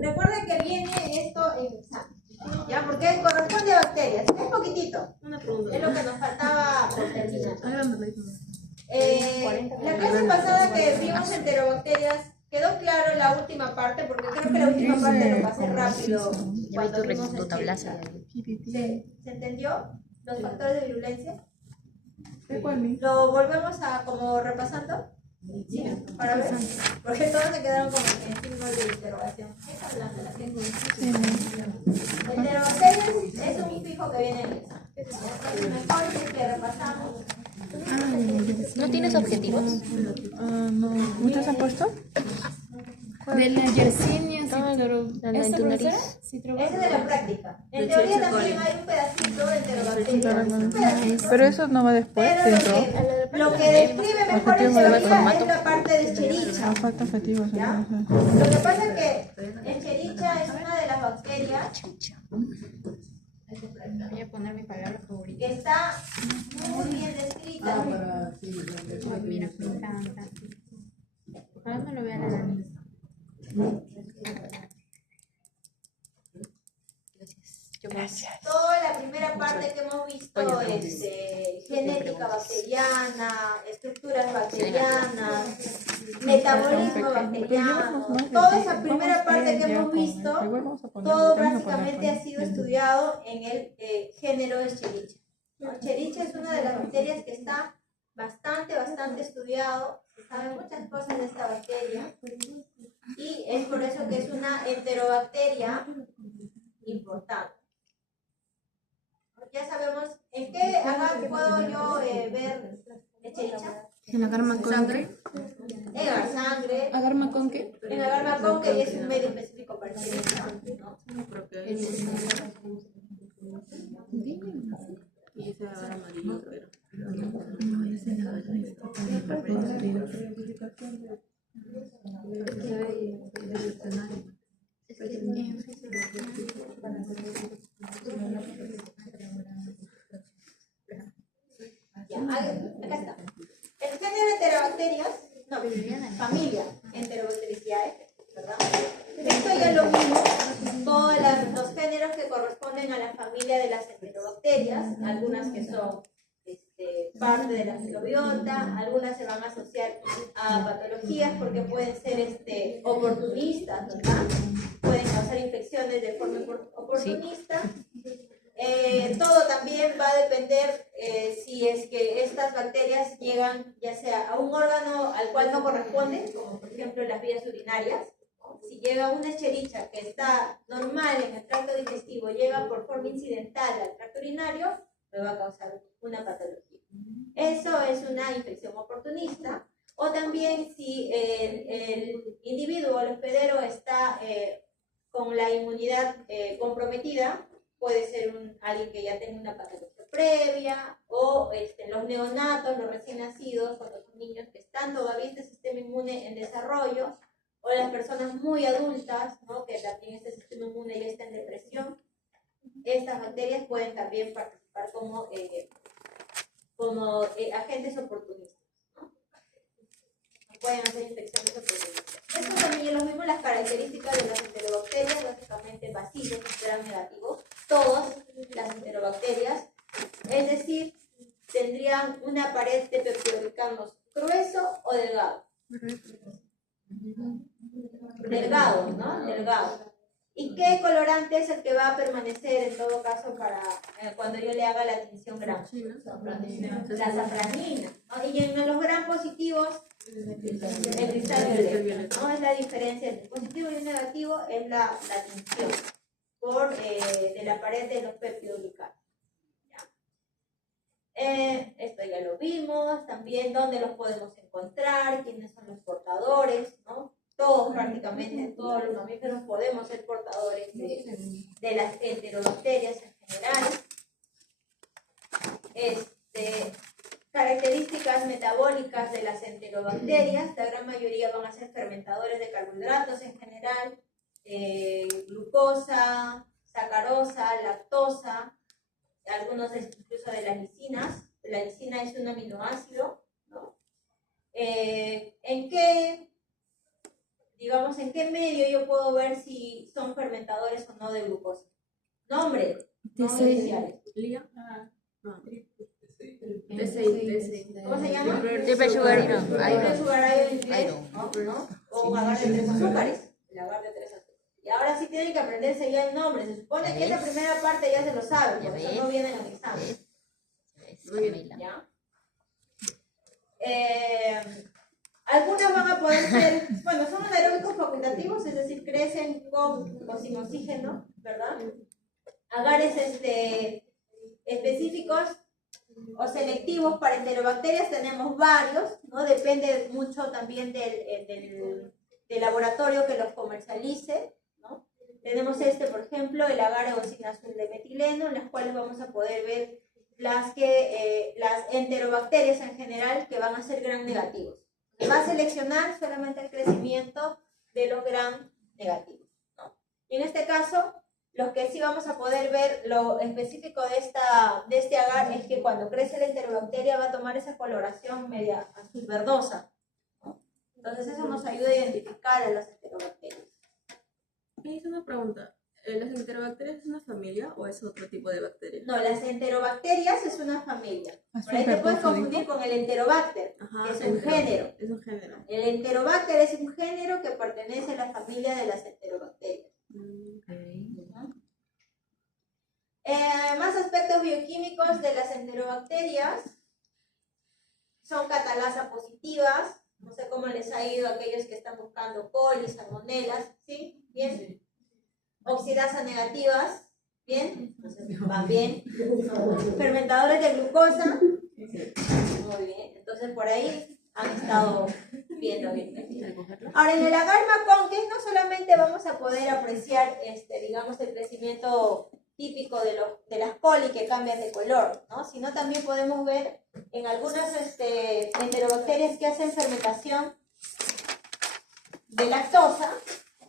Recuerden que viene esto en examen, ¿ya? Porque corresponde a bacterias. Es poquitito. Es lo que nos faltaba por terminar. La clase pasada que vimos enterobacterias, quedó claro la última parte, porque creo que la última parte lo pasé rápido. Cuando vimos ¿Se entendió? Los factores de virulencia. ¿Lo volvemos a como repasando? ¿Sí? Para ver, porque todos se quedaron como en signos de interrogación. ¿Qué está hablando la gente? Enterobacterias es un fijo que viene en el examen. Entonces mejor es que repasamos. ¿No tienes objetivos? No. ¿Muchos han puesto? De la Yersinia, en tu nariz. Ese es de la práctica. En teoría también hay un pedacito de enterobacterias. Pero eso no va después, Pero dentro. lo que describe mejor en teoría es la parte de Escherichia. Falta objetivos. ¿Ya? Lo que pasa es que Escherichia es una de las bacterias Voy a poner mi palabra favorita. que está muy bien descrita. Mira, me encanta. Ojalá no lo vea la nariz. Toda la primera parte que hemos visto es genética bacteriana, estructuras bacterianas, metabolismo bacteriano. Toda esa primera parte que hemos visto, todo básicamente ha sido estudiado en el género Escherichia. Escherichia es una de las bacterias que está bastante estudiado. Se saben muchas cosas de esta bacteria y es por eso que es una enterobacteria importante. Ya sabemos en qué agar puedo yo ver Escherichia. En agar macón. En agar sangre. ¿Agar macón qué? En agar macón, que es un medio específico para Escherichia, ¿no? Ya, acá está. El género Enterobacterias, no, familia Enterobacteriaceae, ¿verdad? Esto ya lo vimos, todos los géneros que corresponden a la familia de las enterobacterias, algunas que son parte de la microbiota, algunas se van a asociar a patologías porque pueden ser oportunistas, ¿verdad? Pueden causar infecciones de forma oportunista. Todo también va a depender si es que estas bacterias llegan ya sea a un órgano al cual no corresponden, como por ejemplo las vías urinarias. Si llega una Escherichia que está normal en el tracto digestivo, llega por forma incidental al tracto urinario, me va a causar una patología. Eso es una infección oportunista. O también si el individuo o el hospedero está con la inmunidad comprometida, puede ser alguien que ya tenga una patología previa, o los neonatos, los recién nacidos, o los niños que están todavía este sistema inmune en desarrollo, o las personas muy adultas, ¿no? Que también este sistema inmune ya está en depresión. Estas bacterias pueden también participar como agentes oportunistas, ¿no? Pueden hacer infecciones oportunistas. Esto también ya lo mismo, las características de las enterobacterias, básicamente bacilos, gram negativos, todas las enterobacterias, es decir, tendrían una pared de peptidoglicanos grueso o delgado. Delgado, ¿no? Delgado. ¿Y qué colorante es el que va a permanecer en todo caso para cuando yo le haga la tinción gram? La safranina, ¿no? Y en los gram positivos, el cristal violeta, ¿no? Es la diferencia entre positivo y negativo, es la tinción de la pared de los peptidoglicanos. Esto ya lo vimos, también dónde los podemos encontrar, quiénes son los portadores, ¿no? Todos, prácticamente todos los mamíferos podemos ser portadores de las enterobacterias en general. Características metabólicas de las enterobacterias, la gran mayoría van a ser fermentadores de carbohidratos en general, glucosa, sacarosa, lactosa, algunos incluso de las lisinas. La lisina es un aminoácido, ¿no? ¿En qué digamos, en qué medio yo puedo ver si son fermentadores o no de glucosa. Nombre, nombres iniciales. ¿Cómo se llama? Triple sugar y no. Triple sugar iron en inglés, Iron. ¿no? O agar de 3 azúcares. El agar de 3 azúcares. Y ahora sí tienen que aprenderse ya el nombre. Se supone que esa primera parte ya se lo saben, por eso no viene en el examen. ¿Ya? Algunas van a poder ser, bueno, son anaeróbicos facultativos, es decir, crecen con o sin oxígeno, ¿verdad? Agares específicos o selectivos para enterobacterias tenemos varios, ¿no? Depende mucho también del laboratorio que los comercialice, ¿no? Tenemos por ejemplo, el agar eosinazol de metileno, en las cuales vamos a poder ver las enterobacterias en general que van a ser gram negativos. Va a seleccionar solamente el crecimiento de los gram negativos, ¿no? Y en este caso, lo que sí vamos a poder ver, lo específico de este agar es que cuando crece la enterobacteria va a tomar esa coloración media azul verdosa, ¿no? Entonces eso nos ayuda a identificar a las enterobacterias. Me hice una pregunta. ¿Las enterobacterias es una familia o es otro tipo de bacteria? No, las enterobacterias es una familia. Por ahí te puedes confundir con el enterobacter, que es un género. Es un género. El enterobacter es un género que pertenece a la familia de las enterobacterias. Más aspectos bioquímicos de las enterobacterias son catalasa positivas. No sé cómo les ha ido a aquellos que están buscando coli, salmonelas, ¿sí? ¿Bien? Oxidasa negativas, ¿bien? Entonces van bien. Fermentadores de glucosa, muy bien. Entonces por ahí han estado viendo bien. Ahora en el agar McConkey no solamente vamos a poder apreciar, digamos, el crecimiento típico de las coli que cambian de color, ¿no? Sino también podemos ver en algunas enterobacterias que hacen fermentación de lactosa.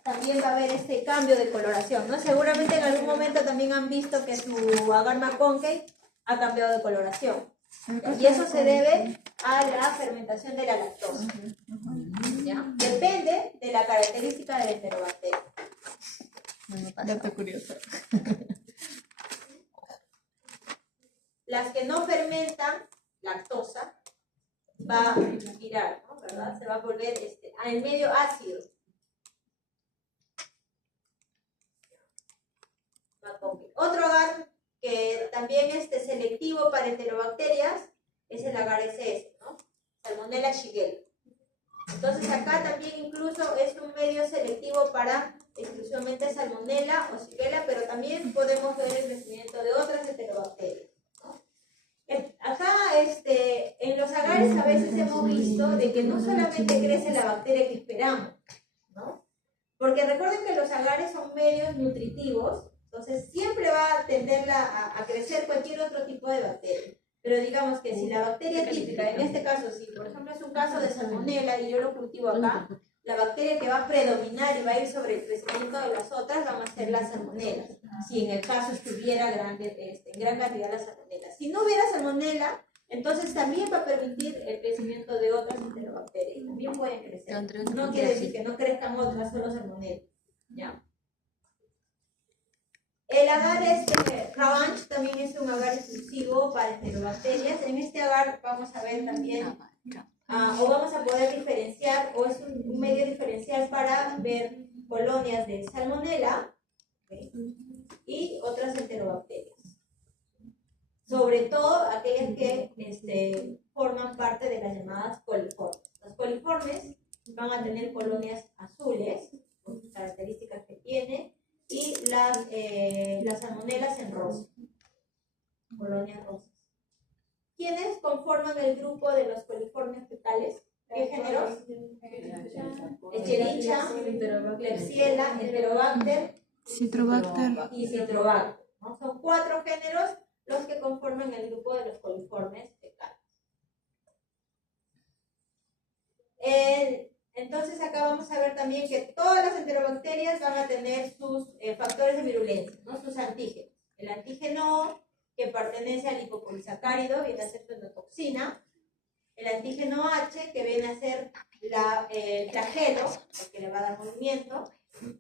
También va a haber este cambio de coloración, ¿no? Seguramente en algún momento también han visto que su agar McConkey ha cambiado de coloración. Y eso se debe a la fermentación de la lactosa. ¿Ya? Depende de la característica de la enterobacteria. Dato curioso. Las que no fermentan lactosa va a virar, ¿no? ¿Verdad? Se va a volver al medio ácido. Otro agar que también es selectivo para enterobacterias es el agar SS, ¿no? Salmonella shigella. Entonces acá también incluso es un medio selectivo para exclusivamente salmonella o shigella, pero también podemos ver el crecimiento de otras enterobacterias, ¿no? Acá en los agares a veces hemos visto de que no solamente crece la bacteria que esperamos, ¿no? Porque recuerden que los agares son medios nutritivos. Entonces, siempre va a tender a crecer cualquier otro tipo de bacteria. Pero digamos que si la bacteria típica, en este caso, si por ejemplo es un caso de salmonella y yo lo cultivo acá, la bacteria que va a predominar y va a ir sobre el crecimiento de las otras van a ser las salmonelas. Si en el caso estuviera en gran cantidad la salmonela. Si no hubiera salmonela, entonces también va a permitir el crecimiento de otras enterobacterias. Y también pueden crecer. No quiere decir que no crezcan otras, solo salmonella. ¿Ya? El agar Ravanch también es un agar exclusivo para enterobacterias. En este agar vamos a ver también, o vamos a poder diferenciar, o es un medio diferencial para ver colonias de salmonella, ¿okay? Y otras enterobacterias. Sobre todo aquellas que forman parte de las llamadas coliformes. Los coliformes van a tener colonias azules, con sus características que tiene, y las salmonelas en rosa, colonias rosas. ¿Quiénes conforman el grupo de los coliformes fetales? ¿Qué géneros? Echerichia, Klebsiella, Enterobacter, Citrobacter. y Citrobacter, ¿no? Son 4 géneros los que conforman el grupo de los coliformes fetales. Entonces acá vamos a ver también que todas las enterobacterias van a tener sus factores de virulencia, ¿no? Sus antígenos. El antígeno O, que pertenece al lipopolisacárido, viene a ser su endotoxina. El antígeno H, que viene a ser el flagelo, el que le va a dar movimiento,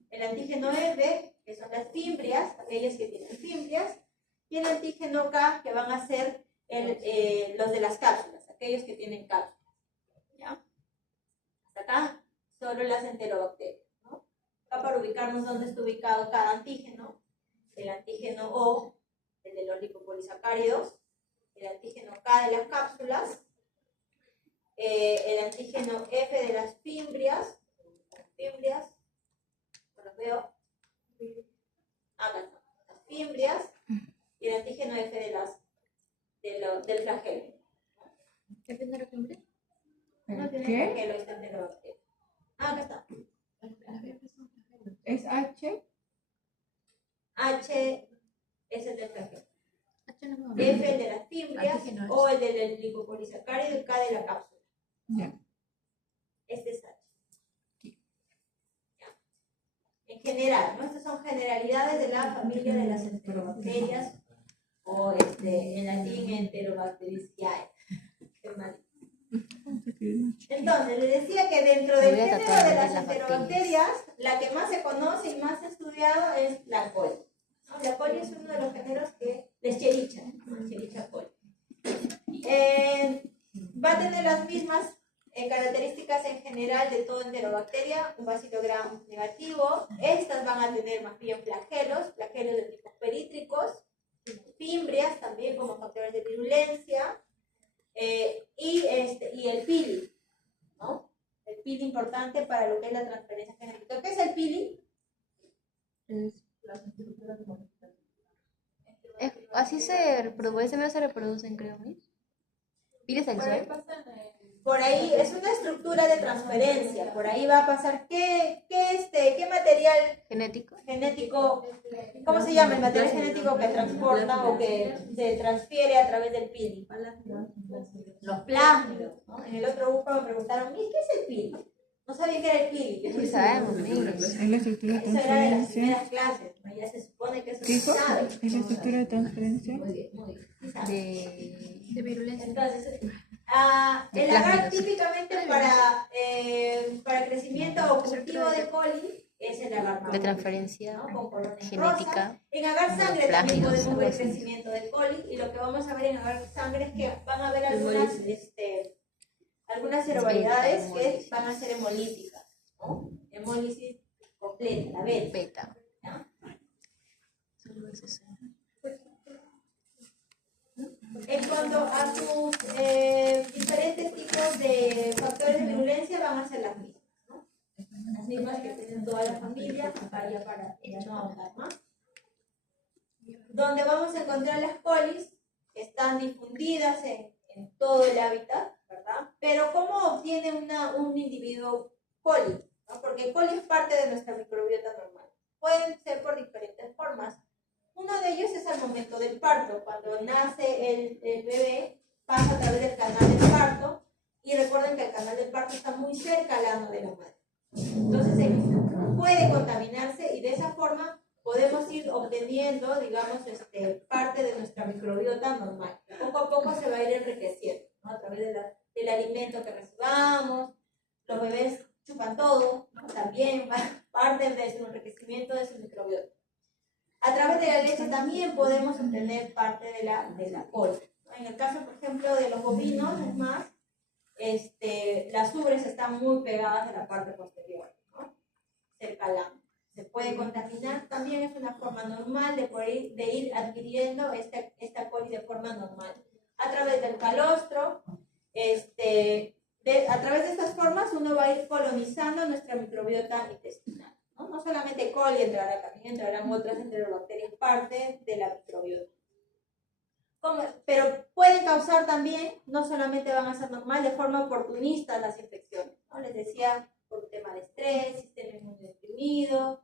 el antígeno F, que son las fimbrias, aquellas que tienen fimbrias, y el antígeno K, que van a ser los de las cápsulas, aquellos que tienen cápsulas. ¿Ya? Hasta acá, solo las enterobacterias, ¿no? Acá para ubicarnos dónde está ubicado cada antígeno, el antígeno O, el de los lipopolisacáridos, el antígeno K de las cápsulas, el antígeno F de las fimbrias, no los veo, acá están, las fimbrias, y el antígeno F del flagelo. ¿Qué primero que hombre? No tiene ¿Qué? flagelo esta enterobacteria. Acá está. ¿Es H? H es el del flagelo. H no me va a F el de las fimbrias, Antígeno es. O el del lipopolisacárido y K de la cápsula. Ya. Este es H. Ya. En general, ¿no? Estas son generalidades de la familia de las enterobacterias o en latín Enterobacteriaceae. Qué mal. Entonces, les decía que dentro del Voy a género tratar de de las las enterobacterias, la que más se conoce y más estudiado es la coli. ¿No? La coli es uno de los géneros que les Escherichia, ¿no? Escherichia coli. Va a tener las mismas características en general de toda enterobacteria, un bacilo gram negativo. Estas van a tener más bien flagelos de tipo perítricos, fimbrias también como factores de virulencia, y el pili, ¿no? El pili importante para lo que es la transferencia genética. ¿Qué es el pili? Así se reproduce, se reproducen, creo, ¿no? ¿Pides el sol? Por ahí es una estructura de transferencia, por ahí va a pasar qué material ¿Genético? genético, ¿cómo se llama el material genético que transporta o que se transfiere a través del pili? Los plásmidos, ¿no? En el otro grupo me preguntaron, ¿qué es el pili? No sabía qué era el pili. Yo Sí sabemos, ¿no? Es la estructura de Eso era de las transferencia. primeras clases, ¿no? Ya se supone que eso ¿Qué se hijo? sabe. Es la estructura de transferencia. Muy bien, sí sabe. De virulencia. Entonces, De el agar plásmidos. típicamente para crecimiento o cultivo de coli es el agar De maduro, transferencia ¿no? Con colones genética. rosas. En agar sangre también plásmidos, podemos algo ver así. crecimiento de coli, y lo que vamos a ver en agar sangre es que van a haber algunas serobariedades que van a ser hemolíticas, ¿no? Hemólisis completa, la beta. Beta. ¿Ya? Solo es eso. En cuanto a sus diferentes tipos de factores de virulencia, van a ser las mismas, ¿no? Las mismas que tienen toda la familia, acá ya para no ahondar más. Donde vamos a encontrar las colis, están difundidas en todo el hábitat, ¿verdad? Pero ¿cómo obtiene un individuo coli? ¿No? Porque coli es parte de nuestra microbiota normal. Pueden ser por diferentes formas. Uno de ellos es al momento del parto, cuando nace el bebé, pasa a través del canal del parto, y recuerden que el canal del parto está muy cerca al ano de la madre. Entonces puede contaminarse, y de esa forma podemos ir obteniendo, digamos, parte de nuestra microbiota normal. Poco a poco se va a ir enriqueciendo, ¿no? A través del alimento que recibamos. Los bebés chupan todo, ¿no? También parten de su enriquecimiento de su microbiota. A través de la leche también podemos obtener parte de la coli, ¿no? En el caso, por ejemplo, de los bovinos, es más, las ubres están muy pegadas a la parte posterior, ¿no? Cerca al ano. Se puede contaminar, también es una forma normal de ir adquiriendo esta coli de forma normal. A través del calostro, a través de estas formas uno va a ir colonizando nuestra microbiota intestinal. No solamente coli entrará, también entrarán otras enterobacterias, parte de la microbiota. Pero pueden causar también, no solamente van a ser normal, de forma oportunista las infecciones, ¿no? Les decía, por un tema de estrés, sistema inmunodeprimido,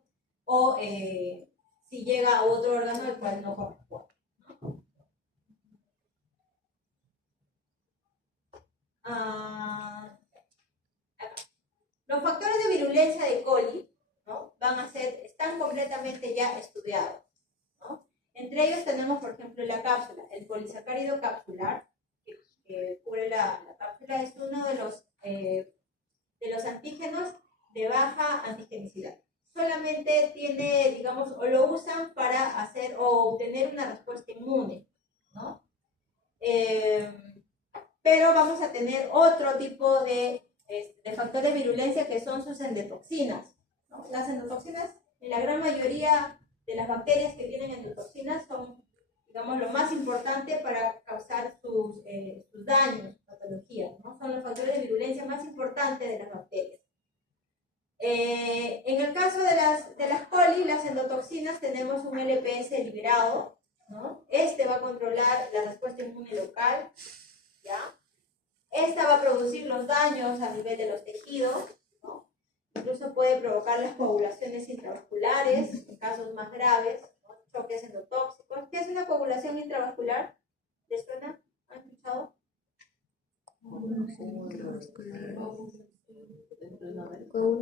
o si llega a otro órgano al cual no corresponde, ¿no? Los factores de virulencia de coli, ¿no? Están completamente ya estudiados, ¿no? Entre ellos tenemos, por ejemplo, la cápsula, el polisacárido capsular, que cubre la cápsula, es uno de de los antígenos de baja antigenicidad. Solamente tiene, digamos, o lo usan para hacer o obtener una respuesta inmune, ¿no? Pero vamos a tener otro tipo de factor de virulencia que son sus endotoxinas, ¿no? Las endotoxinas, en la gran mayoría de las bacterias que tienen endotoxinas son, digamos, lo más importante para causar sus daños, patologías, ¿no? Son los factores de virulencia más importantes de las bacterias. En el caso de las coli, las endotoxinas, tenemos un LPS liberado, ¿no? Este va a controlar la respuesta inmune local, ¿ya? Esta va a producir los daños a nivel de los tejidos, ¿no? Incluso puede provocar las coagulaciones intravasculares en casos más graves, ¿no? Choques endotóxicos. ¿Qué es una coagulación intravascular? ¿Les suena? ¿Han escuchado?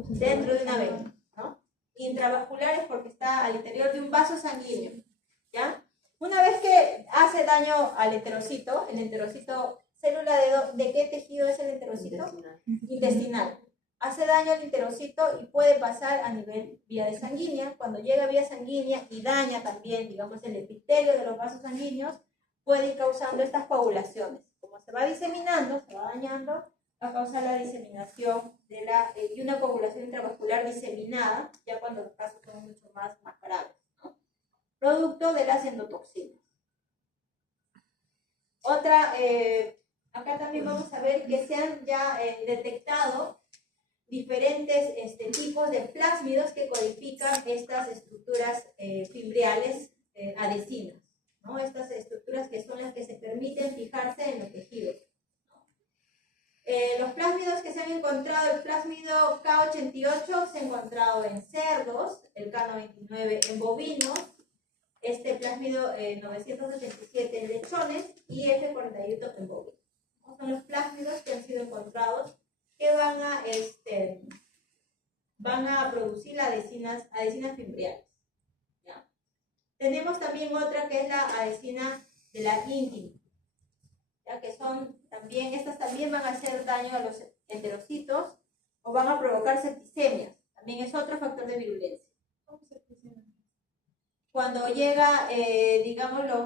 Dentro de una vena, ¿no? Intravascular es porque está al interior de un vaso sanguíneo, ¿ya? Una vez que hace daño al enterocito, el enterocito, ¿célula de qué tejido es el enterocito? Intestinal. Hace daño al enterocito y puede pasar a nivel vía de sanguínea. Cuando llega a vía sanguínea y daña también, digamos, el epitelio de los vasos sanguíneos, puede ir causando estas coagulaciones. Como se va diseminando, se va dañando, va a causar la diseminación y una coagulación intravascular diseminada, ya cuando los casos son mucho más graves, ¿no? Producto de las endotoxinas. Otra, acá también vamos a ver que se han ya detectado diferentes tipos de plásmidos que codifican estas estructuras fimbriales adhesinas, ¿no? Estas estructuras que son las que se permiten fijarse en los tejidos. Los plásmidos que se han encontrado, el plásmido K88 se ha encontrado en cerdos, el K99 en bovinos, este plásmido 977 en lechones y F48 en bovinos. Son los plásmidos que han sido encontrados que van a producir las adhesinas fimbriales, ¿ya? Tenemos también otra que es la adhesina de la íntima, ya que estas también van a hacer daño a los enterocitos o van a provocar septicemias. También es otro factor de virulencia. Cuando llega,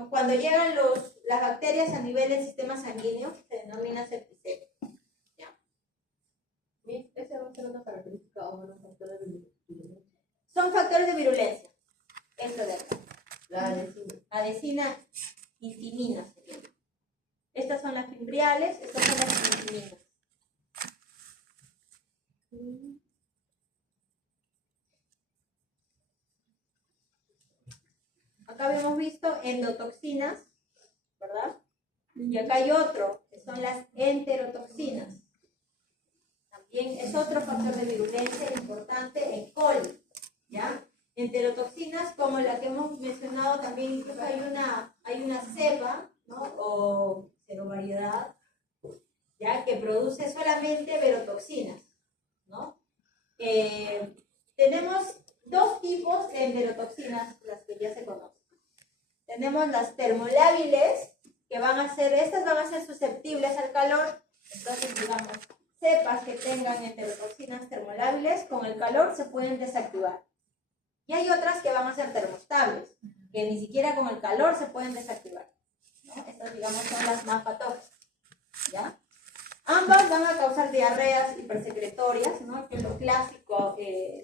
cuando llegan las bacterias a nivel del sistema sanguíneo, se denomina septicemia. ¿Ya? ¿Esa va a ser una característica o un factor de virulencia? Son factores de virulencia. Esto de acá. La adhesina. Adhesina y timina se llama. Estas son las fimbriales, estas son las intiminas. Acá habíamos visto endotoxinas, ¿verdad? Y acá hay otro, que son las enterotoxinas. También es otro factor de virulencia importante en coli, ¿ya? Enterotoxinas, como la que hemos mencionado también, incluso hay una cepa, ¿no? O serovariedad, ¿ya? Que produce solamente verotoxinas, ¿no? Tenemos dos tipos de enterotoxinas, las que ya se conocen. Tenemos las termolábiles, que estas van a ser susceptibles al calor. Entonces, digamos, cepas que tengan enterotoxinas termolábiles, con el calor se pueden desactivar. Y hay otras que van a ser termostables, que ni siquiera con el calor se pueden desactivar, ¿no? Estas, digamos, son las más patógenas, ¿ya? Ambas van a causar diarreas hipersecretorias, ¿no? Que es lo clásico,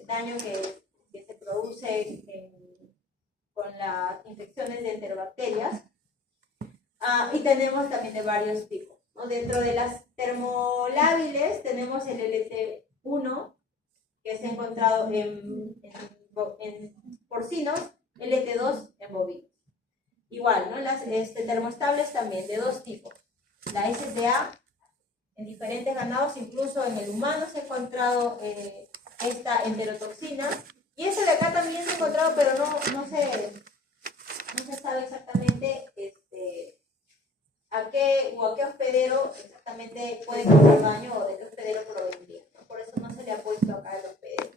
daño que se produce con las infecciones de enterobacterias. Y tenemos también de varios tipos, ¿no? Dentro de las termolábiles tenemos el LT1, que se ha encontrado en porcinos, LT2 en bovinos. Igual, ¿no? Las termoestables también, de dos tipos. La STA, en diferentes ganados, incluso en el humano se ha encontrado esta enterotoxina. Y esta de acá también se ha encontrado, pero no se sabe exactamente a qué hospedero exactamente puede causar daño o de qué hospedero provendría, ¿no? Por eso no se le ha puesto acá el hospedero.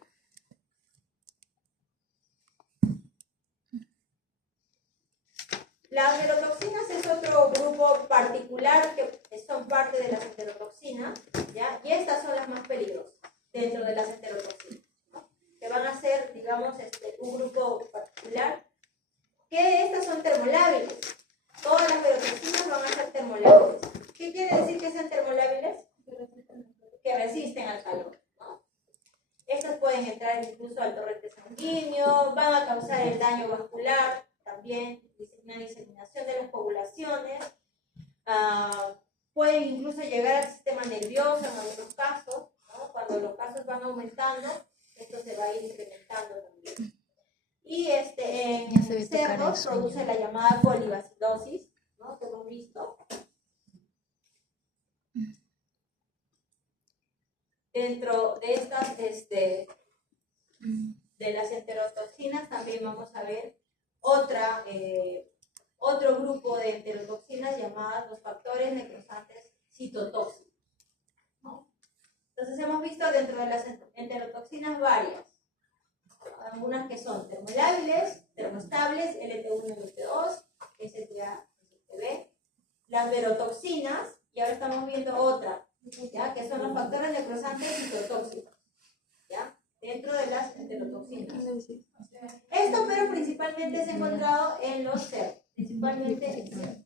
Las verotoxinas es otro grupo particular que son parte de las enterotoxinas, ¿ya? Y estas son las más peligrosas. dentro de las enterotoxinas, ¿no? Que van a ser, digamos, un grupo particular, que estas son termolábiles. Todas las verotoxinas van a ser termolábiles. ¿Qué quiere decir que sean termolábiles? Que resisten al calor, ¿no? Estas pueden entrar incluso al torrente sanguíneo, van a causar el daño vascular, también una diseminación de las coagulaciones, pueden incluso llegar al sistema nervioso en algunos casos, ¿no? Cuando los casos van aumentando, esto se va a ir incrementando también. Y en cerdos produce la llamada colibacidosis, ¿no? Que hemos visto. Dentro de estas, de las enterotoxinas, también vamos a ver otro grupo de enterotoxinas llamadas los factores necrosantes citotóxicos, ¿no? Entonces hemos visto dentro de las enterotoxinas varias, algunas que son termolábiles, termoestables, LT1 y LT2, STA, STB, las verotoxinas, y ahora estamos viendo otra, ¿ya? Que son los factores necrosantes citotóxicos, ¿ya? Dentro de las enterotoxinas. Esto, pero principalmente es encontrado en los cerdos, principalmente en cerdos.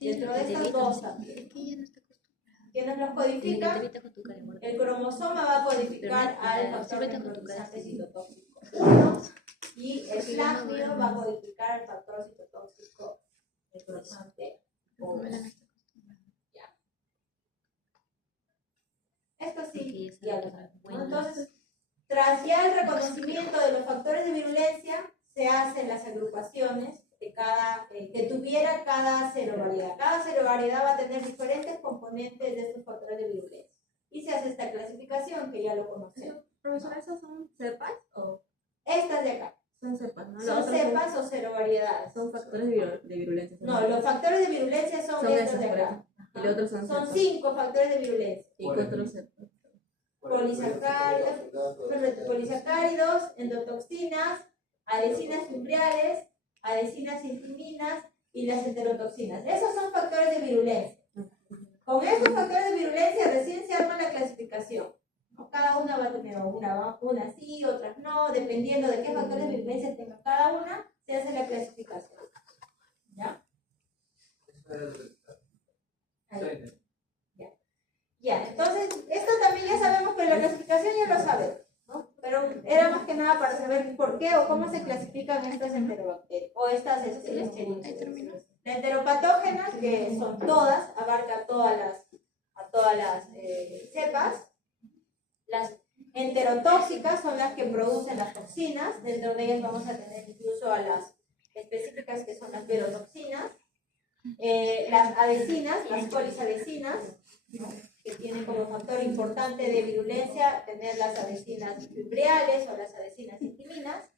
Dentro de estas dos también. ¿Quiénes los codifican? El cromosoma va a codificar al factor necrotizante citotóxico 1 y el plásmido va a codificar al factor citotóxico necrotizante 1. Esto sí, ya lo saben, ¿no? Entonces, tras ya el reconocimiento de los factores de virulencia, se hacen las agrupaciones de que tuviera cada serovariedad. Cada serovariedad va a tener diferentes componentes de estos factores de virulencia. Y se hace esta clasificación que ya lo conocemos. Profesora, ¿esas son cepas o Estas de acá. son cepas? ¿No? Son cepas o serovariedades. Son factores de virulencia. No, los factores de virulencia son estos esas, de por acá. ejemplo. Y los otros son Son cepas. 5 factores de virulencia. ¿Y cuántos cepas? Polisacáridos, endotoxinas, adhesinas fimbriales, adhesinas intiminas y las heterotoxinas. Esos son factores de virulencia. Con estos factores de virulencia recién se arma la clasificación. Cada una va a tener una sí, otras no, dependiendo de qué factores de virulencia tenga cada una, se hace la clasificación. ¿Ya? Ahí. Ya, entonces, esto también ya sabemos que la clasificación ya lo sabemos, ¿no? Pero era más que nada para saber por qué o cómo se clasifican estas enterobacterias o estas Listeriosis. La enteropatógena, que son todas, abarca a todas las cepas. Las enterotóxicas son las que producen las toxinas, dentro de ellas vamos a tener incluso a las específicas que son las verotoxinas. Las adhesinas, las polisadhesinas, ¿no? Que tienen como factor importante de virulencia tener las adhesinas fimbriales o las adhesinas intiminas,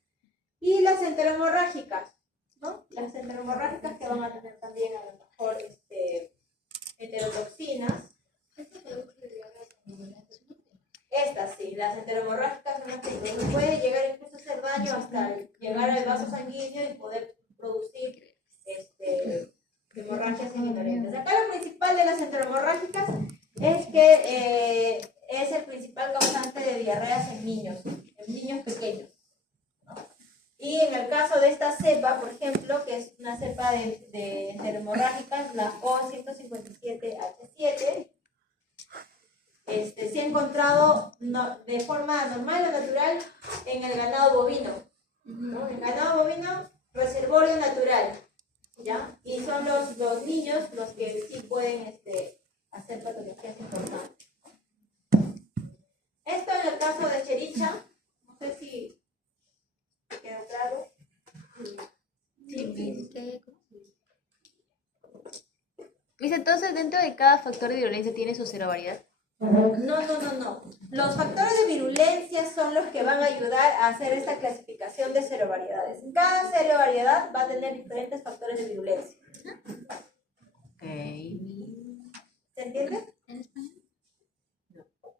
y las enteromorrágicas, ¿no? Las enteromorrágicas que van a tener también a lo mejor enterotoxinas. Estas sí, las enteromorrágicas son las que puede llegar incluso a hacer daño hasta llegar al vaso sanguíneo y poder producir hemorragias invariantes. Acá lo principal de las enteromorrágicas es que es el principal causante de diarreas en niños pequeños, ¿no? Y en el caso de esta cepa, por ejemplo, que es una cepa de enteromorrágicas, la O157H7, se ha encontrado de forma normal o natural en el ganado bovino, ¿no? El ganado bovino, reservorio natural, ¿ya? Y son los niños los que sí pueden hacer patologías importantes. Esto en el caso de Chericha, no sé si quedó claro. Sí. Dice, entonces, dentro de cada factor de virulencia tiene su serovariedad. No. Los factores de virulencia son los que van a ayudar a hacer esta clasificación de serovariedades. Cada serovariedad va a tener diferentes factores de virulencia. Ok. ¿Se entiende? ¿En español?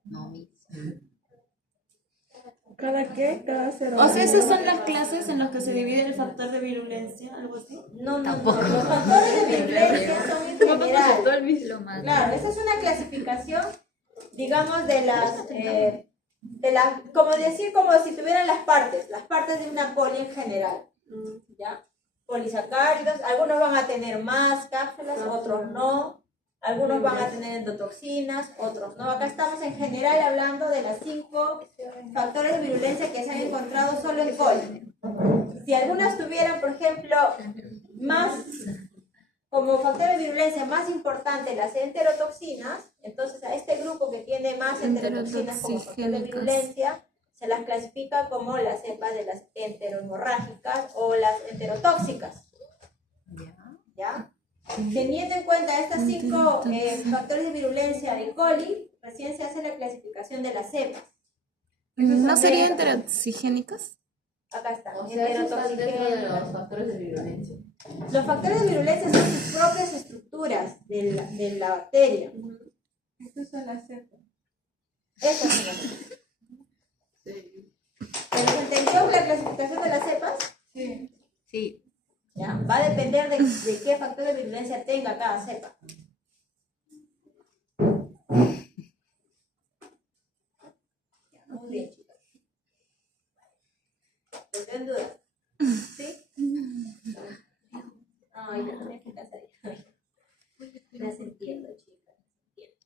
No, mi. ¿Cada qué? Cada cero. O sea, esas son las clases en las que se divide el factor de virulencia, algo así. No. Los factores de virulencia son en general. Lo más. Claro, esa es una clasificación, digamos, de como si tuvieran las partes de una coli en general, ¿ya? Polisacáridos, algunos van a tener más cápsulas, otros no, algunos van a tener endotoxinas, otros no. Acá estamos en general hablando de las 5 factores de virulencia que se han encontrado solo en coli. Si algunas tuvieran, por ejemplo, más, como factor de virulencia más importante las enterotoxinas, entonces a este grupo que tiene más enterotoxinas como factor de virulencia, se las clasifica como las cepas de las enterohemorrágicas o las enterotóxicas. ¿Ya? Teniendo en cuenta estas 5 factores de virulencia de coli, recién se hace la clasificación de las cepas. ¿No serían enteroxigénicas? Acá están. O sea, eso está dentro de los factores de virulencia. Los factores de virulencia son sus propias estructuras de la bacteria. Estas son las cepas. Esas son las cepas. ¿Pero se entendió la clasificación de las cepas? Sí. Sí. ¿Ya? Va a depender de qué factor de virulencia tenga cada cepa. Muy bien, chicos. ¿Tendrán dudas? ¿Sí? Ay, ya tenía que casar. Las entiendo, chicas.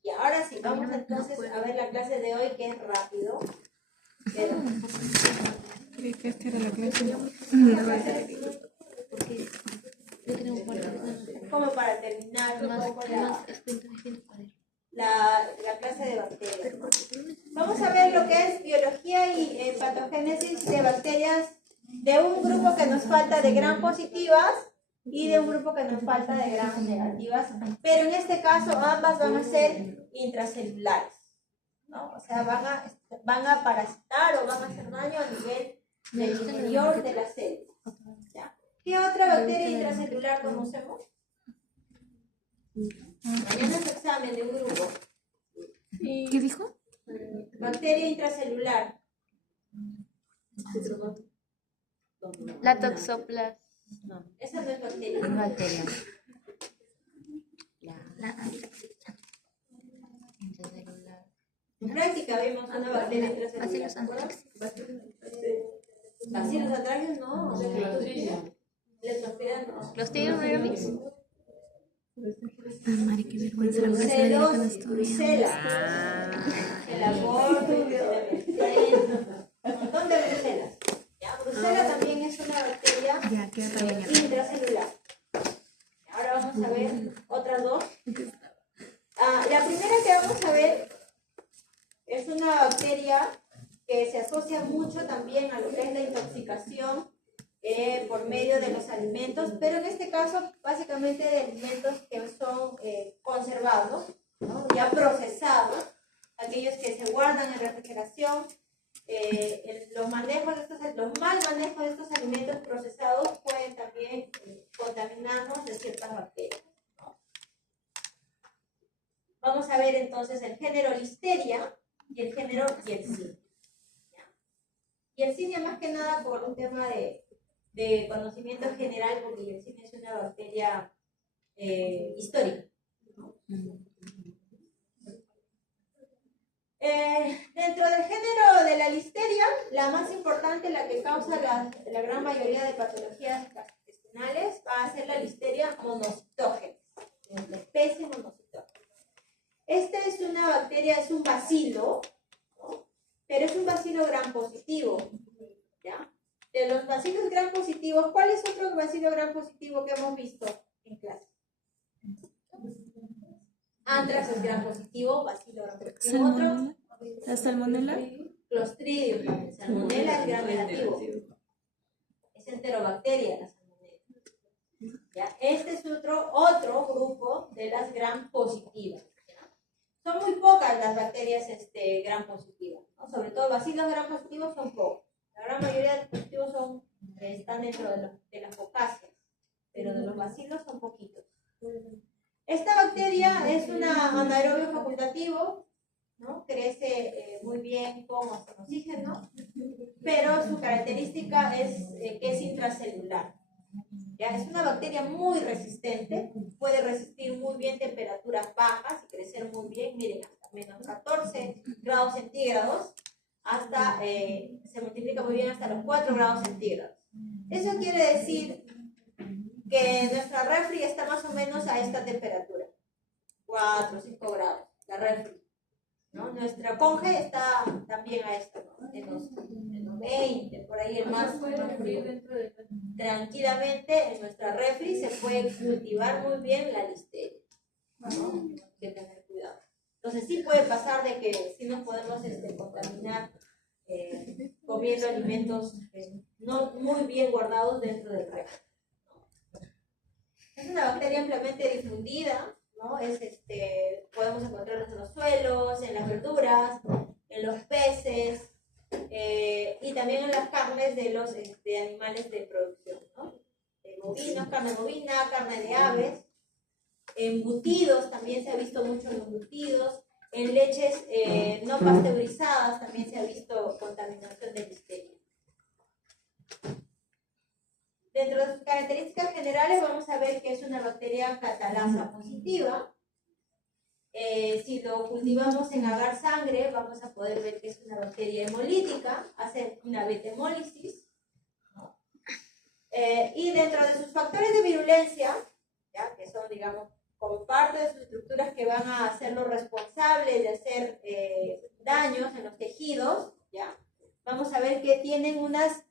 Y ahora sí, vamos entonces a ver la clase de hoy, que es rápido. Pero, Creí que esta era la clase. como para terminar un poco la clase de bacterias. Vamos a ver lo que es biología y patogénesis de bacterias de un grupo que nos falta de gram positivas y de un grupo que nos falta de gram negativas, pero en este caso ambas van a ser intracelulares, ¿no? O sea, van a parasitar o van a hacer daño a nivel del interior de la célula. ¿Ya? ¿Qué otra bacteria intracelular conocemos? Mañana es examen de un grupo. ¿Qué dijo? Bacteria intracelular. La toxoplasma. Esa no es bacteria. Bacteria. En práctica vimos una bacteria intracelular. ¿Se acuerdan? Bacilos anthracis no. Leptospira no. Clostridium remis. Madre, qué vergüenza la clase de lo que no estudia. Bruselas. El aborto, un montón de bruselas. ¿Ya? Brusela también es una bacteria Ya, qué regañada. intracelular. Ahora vamos a ver otras dos. La primera que vamos a ver es una bacteria que se asocia mucho también a lo que es la intoxicación por medio de los alimentos, pero en este caso básicamente de alimentos que son conservados, ¿no? Ya procesados, aquellos que se guardan en refrigeración. Los mal manejos de estos alimentos procesados pueden también contaminarnos de ciertas bacterias, ¿no? Vamos a ver entonces el género Listeria y el género Yersinia. Yersinia más que nada por un tema de conocimiento general, porque Yersinia es una bacteria histórica. Dentro del género de la Listeria, la más importante, la que causa la gran mayoría de patologías intestinales, va a ser la Listeria monocytogenes, la especie monocytogenes. Esta es una bacteria, es un bacilo, ¿no? Pero es un bacilo gram positivo, ¿ya? De los bacilos gram positivos, ¿cuál es otro bacilo gram positivo que hemos visto en clase? Antrax es gram positivo, bacilo gram positivo. Otro, ¿La salmonela? Clostridium. Salmonella es gram negativo. Es enterobacteria la salmonella. ¿Ya? Este es otro grupo de las gram positivas. ¿Ya? Son muy pocas las bacterias gram positivas, ¿no? Sobre todo bacilos gram positivos son pocos. La gran mayoría de los positivos están dentro de las focáceas, pero de los bacilos son poquitos. Esta bacteria es un anaerobio facultativo, ¿no? Crece muy bien con oxígeno, pero su característica es que es intracelular. ¿Ya? Es una bacteria muy resistente, puede resistir muy bien temperaturas bajas y crecer muy bien, miren, hasta menos 14 grados centígrados, hasta, se multiplica muy bien hasta los 4 grados centígrados. Eso quiere decir que nuestra refri está más o menos a esta temperatura, 4 o 5 grados, la refri, ¿no? Nuestra conge está también a esto, ¿no? en los 20, por ahí el más frío. Tranquilamente en nuestra refri se puede cultivar muy bien la listeria, ¿no? Hay que tener cuidado. Entonces sí puede pasar de que sí nos podemos contaminar comiendo alimentos no muy bien guardados dentro del refri. Es una bacteria ampliamente difundida, ¿no? Podemos encontrarlos en los suelos, en las verduras, en los peces y también en las carnes de los animales de producción, ¿no? Bovinos, carne bovina, carne de aves, embutidos, también se ha visto mucho en embutidos, en leches no pasteurizadas también se ha visto contaminación de listeria. Dentro de sus características generales vamos a ver que es una bacteria catalasa positiva. Si lo cultivamos en agar sangre, vamos a poder ver que es una bacteria hemolítica, hace una beta-hemólisis, ¿no? Y dentro de sus factores de virulencia, ¿ya? Que son, digamos, como parte de sus estructuras que van a hacerlo responsable de hacer daños en los tejidos, ¿ya? Vamos a ver que tienen unas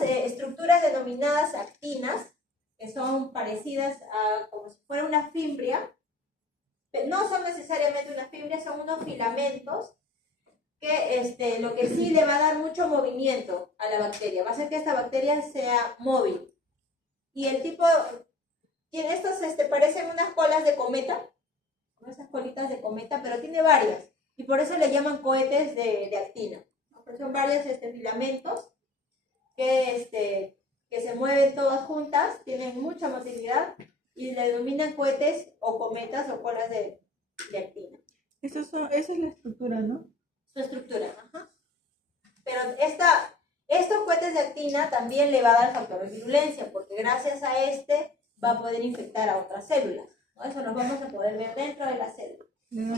estructuras denominadas actinas, que son parecidas a como si fuera una fimbria. No son necesariamente una fimbria, son unos filamentos que lo que sí le va a dar mucho movimiento a la bacteria, va a hacer que esta bacteria sea móvil. Y el tipo, estos parecen unas colas de cometa, como esas colitas de cometa, pero tiene varias, y por eso le llaman cohetes de actina, ¿no? Porque son varios filamentos que se mueven todas juntas, tienen mucha motilidad, y le denominan cohetes o cometas o colas de actina. Esa es la estructura, ¿no? Su estructura, ajá. Pero estos cohetes de actina también le va a dar factor de virulencia, porque gracias a va a poder infectar a otras células, ¿no? Eso lo vamos a poder ver dentro de la célula.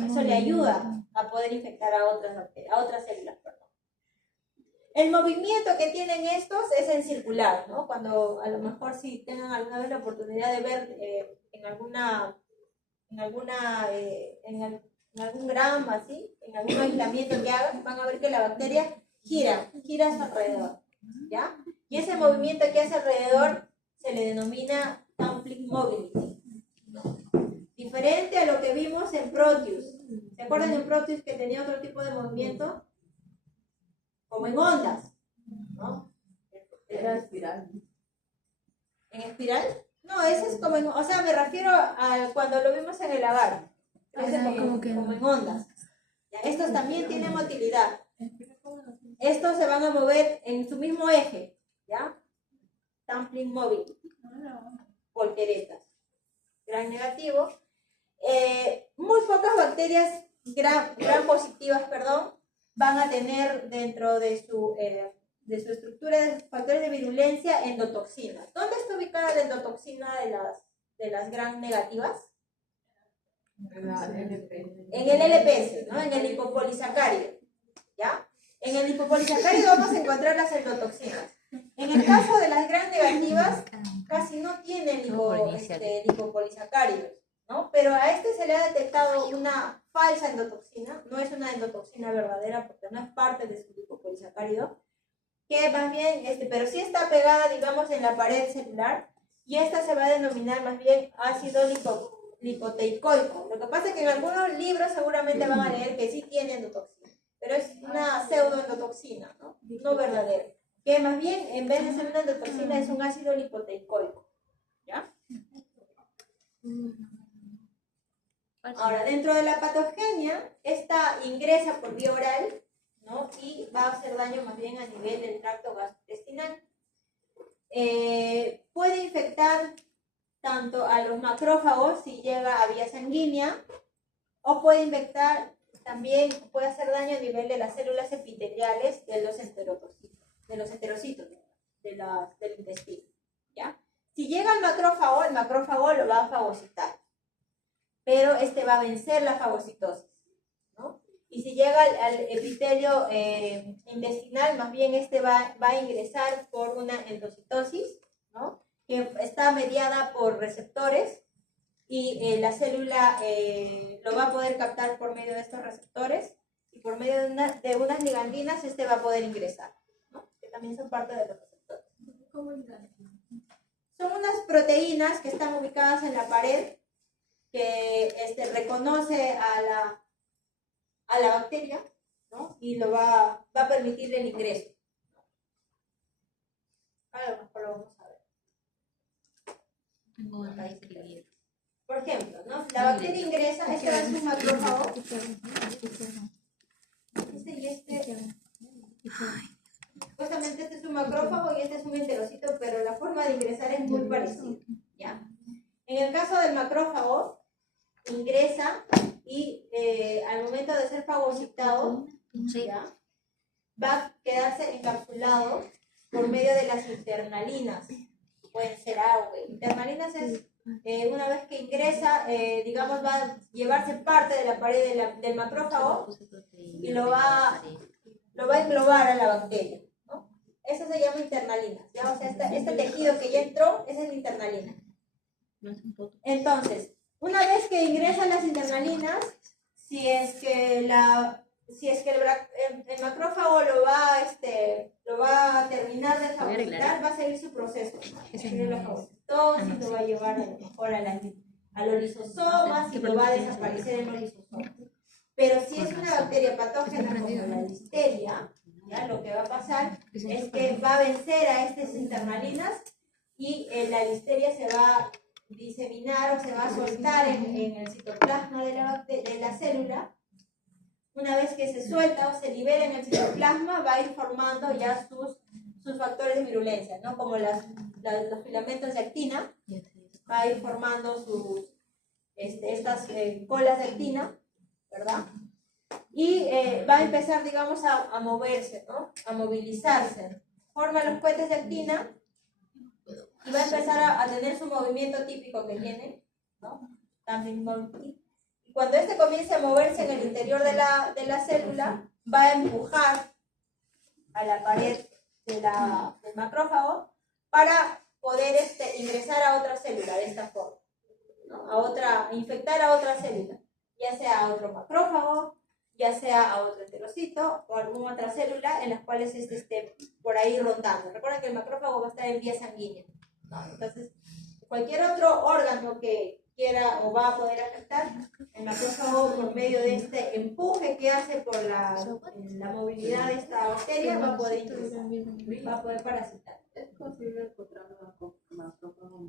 Eso le ayuda a poder infectar a otras células, perdón. El movimiento que tienen estos es en circular, ¿no? Cuando a lo mejor si tengan alguna vez la oportunidad de ver en algún gramo así, en algún aislamiento que hagan, van a ver que la bacteria gira a su alrededor, ¿ya? Y ese movimiento que hace alrededor se le denomina sampling mobility, ¿no? Diferente a lo que vimos en Proteus. ¿Se acuerdan en Proteus que tenía otro tipo de movimiento? Como en ondas, ¿no? Era espiral. ¿En espiral? No, ese es como o sea, me refiero a cuando lo vimos en el agar. Ese es como en ondas. ¿Ya? Estos también tienen motilidad. Estos se van a mover en su mismo eje, ¿ya? Sampling mobility. Volteretas. Gran negativo. Muy pocas bacterias gran positivas, perdón, van a tener dentro de su estructura de sus factores de virulencia endotoxinas. ¿Dónde está ubicada la endotoxina de las gram negativas? En el LPS, ¿no? En el lipopolisacárido, ¿ya? En el lipopolisacárido vamos a encontrar las endotoxinas. En el caso de las gram negativas, casi no tienen lipopolisacáridos, ¿no? Pero a se le ha detectado una falsa endotoxina, no es una endotoxina verdadera porque no es parte de su lipopolisacárido, que más bien, pero sí está pegada, digamos, en la pared celular, y esta se va a denominar más bien ácido lipoteicoico. Lo que pasa es que en algunos libros seguramente van a leer que sí tiene endotoxina, pero es una pseudoendotoxina, ¿no? No verdadera. Que más bien, en vez de ser una endotoxina, es un ácido lipoteicoico, ¿ya? Ahora, dentro de la patogenia, esta ingresa por vía oral, ¿no? Y va a hacer daño más bien a nivel del tracto gastrointestinal. Puede infectar tanto a los macrófagos si llega a vía sanguínea, o puede infectar también, puede hacer daño a nivel de las células epiteliales de los enterocitos del intestino, ¿ya? Si llega al macrófago, el macrófago lo va a fagocitar, pero va a vencer la fagocitosis, ¿no? y si llega al epitelio intestinal, más bien este va a ingresar por una endocitosis, ¿no? Que está mediada por receptores y la célula lo va a poder captar por medio de estos receptores y por medio de unas ligandinas este va a poder ingresar, ¿no? Que también son parte de los receptores. Son unas proteínas que están ubicadas en la pared que reconoce a la bacteria, ¿no? Y lo va a permitir el ingreso. A lo mejor lo vamos a ver. Tengo ganas de escribir. Por ejemplo, ¿no? La bacteria ingresa, este es un macrófago. Este y este. Supuestamente este es un macrófago y este es un enterocito, pero la forma de ingresar es muy parecida, ¿ya? En el caso del macrófago, ingresa y al momento de ser fagocitado, ¿ya? Va a quedarse encapsulado por medio de las internalinas. Pueden ser agua. Internalinas es, una vez que ingresa, digamos, va a llevarse parte de la pared del macrófago y lo va a englobar a la bacteria, ¿no? Eso se llama internalinas, ¿ya? O sea, este tejido que ya entró, esa es la internalina. Entonces, una vez que ingresan las internalinas, si es que el macrófago lo va a terminar de fagocitar, va a seguir su proceso, ¿no? La fagocitosis lo va a llevar a lo mejor a los lisosomas y lo va a desaparecer en los lisosomas. Pero si es una bacteria patógena como la listeria, ¿ya? Lo que va a pasar es que va a vencer a estas internalinas y la listeria se va a diseminar o se va a soltar en el citoplasma de la célula. Una vez que se suelta o se libera en el citoplasma, va a ir formando ya sus factores de virulencia, ¿no? Como los filamentos de actina, va a ir formando estas colas de actina, ¿verdad? Y va a empezar, digamos, a moverse, ¿no? A movilizarse. Forma los cohetes de actina y va a empezar a tener su movimiento típico que tiene, ¿no? También y cuando este comience a moverse en el interior de la célula, va a empujar a la pared del macrófago para poder ingresar a otra célula de esta forma, ¿no? Infectar a otra célula, ya sea a otro macrófago, ya sea a otro enterocito o alguna otra célula en las cuales esté por ahí rotando. Recuerden que el macrófago va a estar en vía sanguínea, ¿no? Entonces, cualquier otro órgano que quiera o va a poder afectar, el macrófago por medio de este empuje que hace por la movilidad de esta bacteria va a poder ingresar, va a poder parasitar. ¿Es posible encontrar una macrófago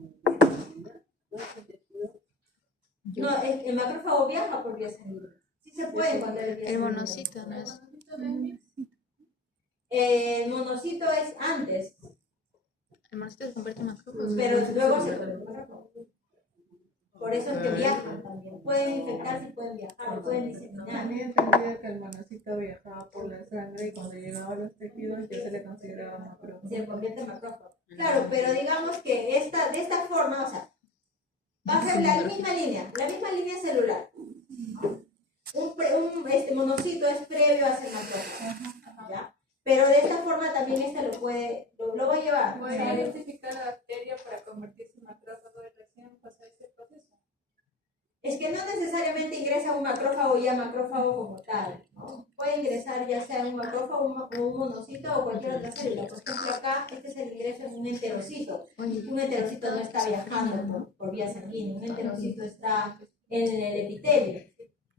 No, el macrófago viaja por vía sanguínea. Sí se puede encontrar el vía El sanguínea. monocito, ¿no es? El monocito es antes, El monocito se convierte en macrófago. pero luego se convierte en macrófago. Por eso es que viajan también. Pueden infectarse y pueden viajar, pueden diseminar. Tenía entendido que el monocito viajaba por la sangre y cuando llegaba a los tejidos ya se le consideraba macrófago. Se convierte en macrófago. Claro, pero digamos que de esta forma, o sea, va a ser la misma línea celular. Un monocito es previo a ser macrófago, ¿ya? Pero de esta forma también lo va a llevar. ¿Puede identificar la bacteria para convertirse en macrófago y recién pasar ese proceso? Es que no necesariamente ingresa un macrófago ya macrófago como tal, ¿no? Puede ingresar ya sea un macrófago, un monocito o cualquier otra célula. Por ejemplo, acá este es el ingreso en un enterocito. Un enterocito no está viajando por vía sanguínea, un enterocito está en el epitelio.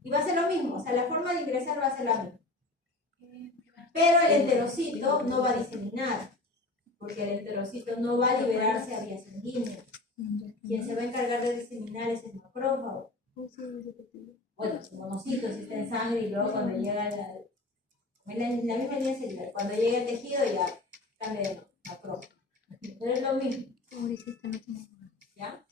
Y va a ser lo mismo, o sea, la forma de ingresar va a ser la misma. Pero el enterocito no va a diseminar, porque el enterocito no va a liberarse a vía sanguínea. Quien se va a encargar de diseminar es el macrófago. Bueno, el monocito si está en sangre y luego cuando llega la misma línea celular, cuando llega el tejido ya cambia de macrófago. Pero es lo mismo. ¿Ya?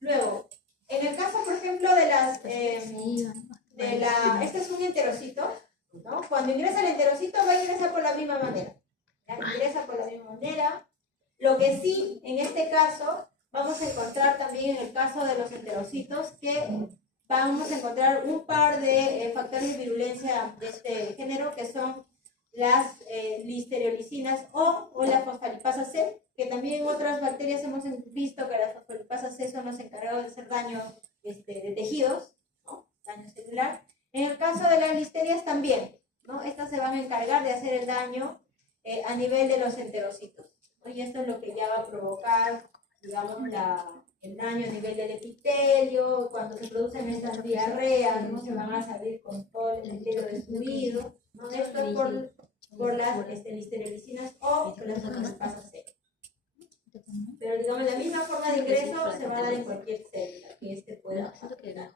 Luego, en el caso, por ejemplo, este es un enterocito, ¿no? Cuando ingresa el enterocito va a ingresar por la misma manera. ¿Ya? Ingresa por la misma manera. Lo que sí, en este caso, vamos a encontrar también en el caso de los enterocitos que vamos a encontrar un par de factores de virulencia de este género, que son las listeriolicinas o la fosfolipasa C, que también en otras bacterias hemos visto que las fosfolipasas C son los encargados de hacer daño de tejidos, ¿no? Daño celular. En el caso de las listerias también, ¿no? Estas se van a encargar de hacer el daño a nivel de los enterocitos, ¿no? Y esto es lo que ya va a provocar, digamos, el daño a nivel del epitelio. Cuando se producen estas diarreas, ¿no? Se van a salir con todo el epitelio destruido, ¿no? Esto es por las listeriolicinas o las fosfolipasas C. Pero digamos, la misma forma de ingreso se va a dar en cualquier célula que pueda afectar.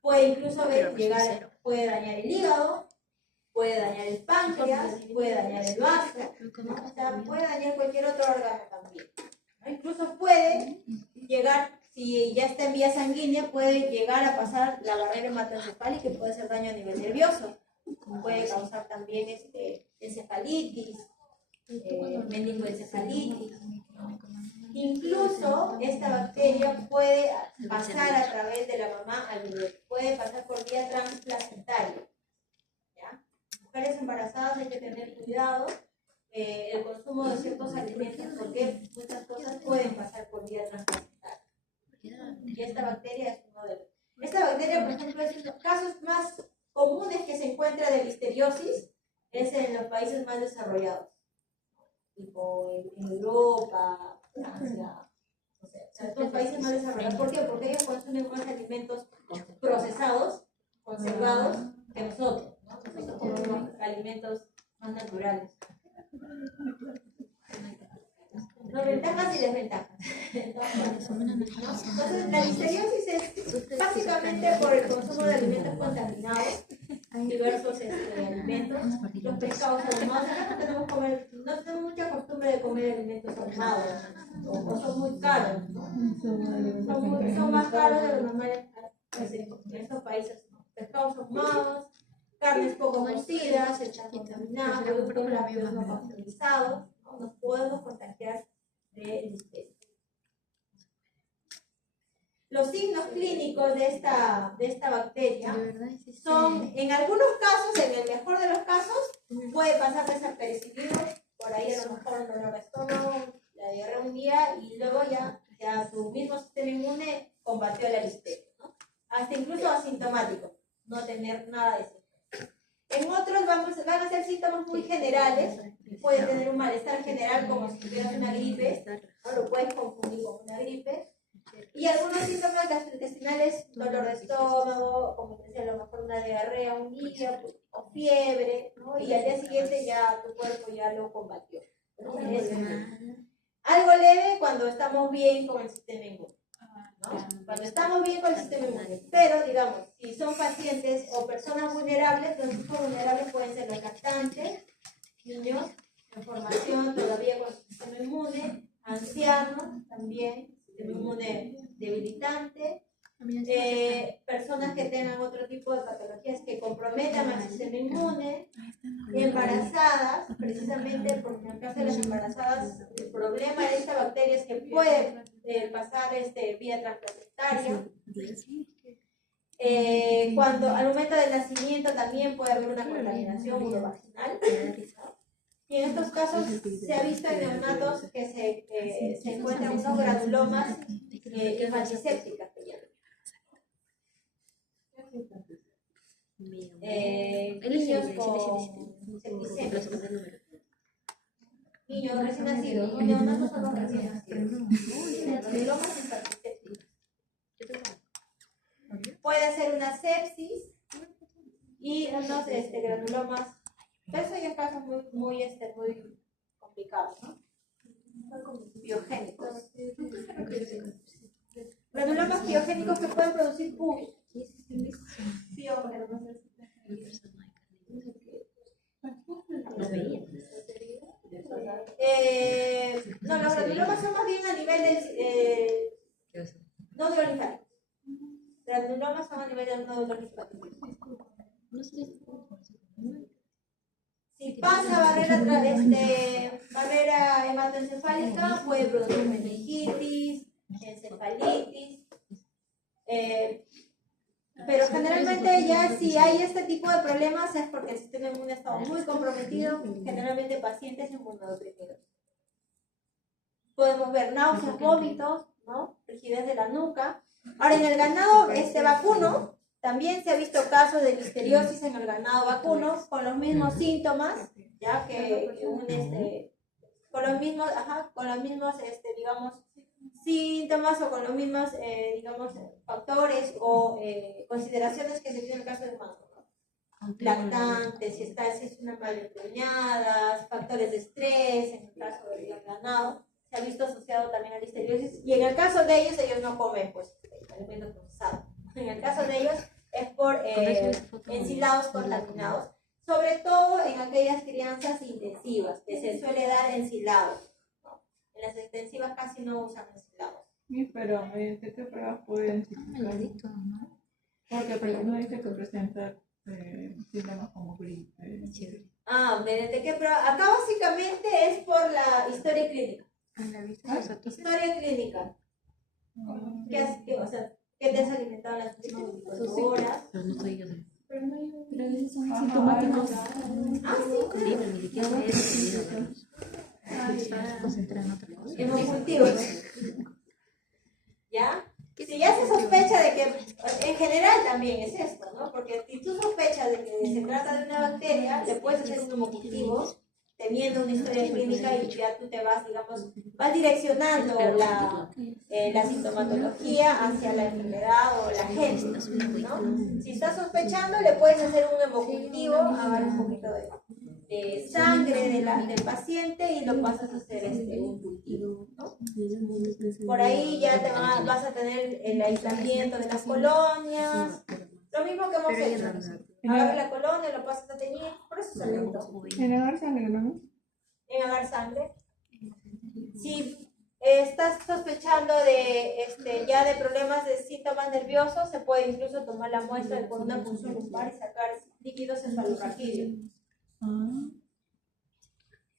Puede incluso puede dañar el hígado, puede dañar el páncreas, puede dañar el vaso, ¿no? O sea, puede dañar cualquier otro órgano también, ¿no? Incluso puede llegar, si ya está en vía sanguínea, puede llegar a pasar la barrera hematoencefálica y puede hacer daño a nivel nervioso. Puede causar también encefalitis, meningoencefalitis. Incluso esta bacteria puede pasar a través de la mamá al bebé, puede pasar por vía transplacentaria. ¿Ya? Mujeres embarazadas hay que tener cuidado el consumo de ciertos alimentos, porque muchas cosas pueden pasar por vía transplacentaria. Y esta bacteria es uno de los. Esta bacteria, por ejemplo, es uno de los casos más comunes que se encuentra de listeriosis, es en los países más desarrollados, tipo en Europa, Francia, o sea, estos países más desarrollados. ¿Por qué? Porque ellos consumen más alimentos procesados, conservados, que nosotros, ¿no? Nosotros comemos alimentos más naturales. No, ventajas y desventajas. Entonces, la listeriosis es básicamente por el consumo de alimentos contaminados, diversos alimentos, los pescados ahumados. Acá no tenemos mucha costumbre de comer alimentos ahumados, o son muy caros, ¿no? Son más caros de lo normal en estos países, ¿no? Pescados ahumados, carnes poco cocidas, hechas contaminadas, productos lácteos no pasteurizados, ¿no? Nos podemos contagiar de listeria. Los signos clínicos de esta bacteria son, en algunos casos, en el mejor de los casos, puede pasar desapercibido, por ahí a lo mejor un dolor de estómago, la diarrea un día, y luego ya tu mismo sistema inmune combatió la listeria, ¿no? Hasta incluso asintomático, no tener nada de síntomas. En otros van a ser síntomas muy generales, pueden tener un malestar general como si tuvieras una gripe, ¿no? Lo puedes confundir con una gripe. Y algunos síntomas gastrointestinales, dolor de estómago, como te decía, a lo mejor una diarrea un día, o fiebre, ¿no? Y al día siguiente ya tu cuerpo ya lo combatió, ¿no? Algo leve cuando estamos bien con el sistema inmune, ¿no? Cuando estamos bien con el sistema inmune. Pero, digamos, si son pacientes o personas vulnerables, los grupos vulnerables pueden ser los lactantes, niños en formación todavía con el sistema inmune, ancianos también, sistema inmune debilitante, personas que tengan otro tipo de patologías que comprometan al sistema inmune, embarazadas, precisamente porque en el caso de las embarazadas el problema de esta bacteria es que puede pasar vía transplacentaria. Cuando al momento del nacimiento también puede haber una contaminación urovaginal. Y en estos casos se ha visto en neonatos que se encuentran unos granulomas infantisépticas que llaman. Niños con septicemia. Niños recién nacidos, los neonatos son los recién nacidos. Granulomas infantisépticas. Puede ser una sepsis y unos granulomas. Eso ya es casos muy complicados, ¿no? Biogénicos. Granulomas biogénicos que pueden producir pus. No, los granulomas son más bien a nivel nódulo linfático. Granulomas son a nivel del nódulo linfático. Si pasa barrera hematoencefálica, puede producir meningitis, encefalitis, Pero generalmente ya si hay este tipo de problemas es porque el sistema inmune está muy comprometido, generalmente pacientes inmunodeprimidos. Podemos ver náuseas, vómitos, ¿no? Rigidez de la nuca. Ahora, en el ganado vacuno, también se ha visto casos de listeriosis en el ganado vacuno con los mismos síntomas, ya con los mismos, digamos, síntomas o con los mismos, digamos, factores o consideraciones que se tienen en el caso de humanos, ¿no? Lactantes, si es una madre preñada, factores de estrés, en el caso del ganado, se ha visto asociado también a listeriosis, y en el caso de ellos no comen, pues, alimentos procesados. En el caso de ellos es por ensilados contaminados, sobre todo en aquellas crianzas intensivas, que se suele dar ensilados, ¿no? En las extensivas casi no usan ensilados. Sí, pero mediante qué pruebas pueden identificar, ¿no? Porque uno dice que presenta síntomas como gripe. Mediante qué prueba. Acá básicamente es por la historia clínica. Historia clínica. ¿Qué te has alimentado las últimas 24 horas? Pero no estoy yo. Pero no hay Pero son sintomáticos. Hemocultivos. ¿Ya? Si ya se sospecha de que, en general también es esto, ¿no? Porque si tú sospechas de que se trata de una bacteria, le puedes hacer un hemocultivo teniendo una historia clínica y ya tú te vas, digamos, vas direccionando la sintomatología hacia la enfermedad o la génesis, ¿no? Si estás sospechando, le puedes hacer un hemocultivo, agarrar un poquito de sangre del paciente y lo pasas a hacer un cultivo, ¿no? Por ahí ya vas a tener el aislamiento de las colonias, lo mismo que hemos hecho. Agarras la colonia, lo pasas a teñir, por eso se lento. En agar sangre, ¿no? En agar sangre. Si estás sospechando ya de problemas de síntomas nerviosos, se puede incluso tomar la muestra con una punción lumbar y sacar líquidos cefalorraquídeos.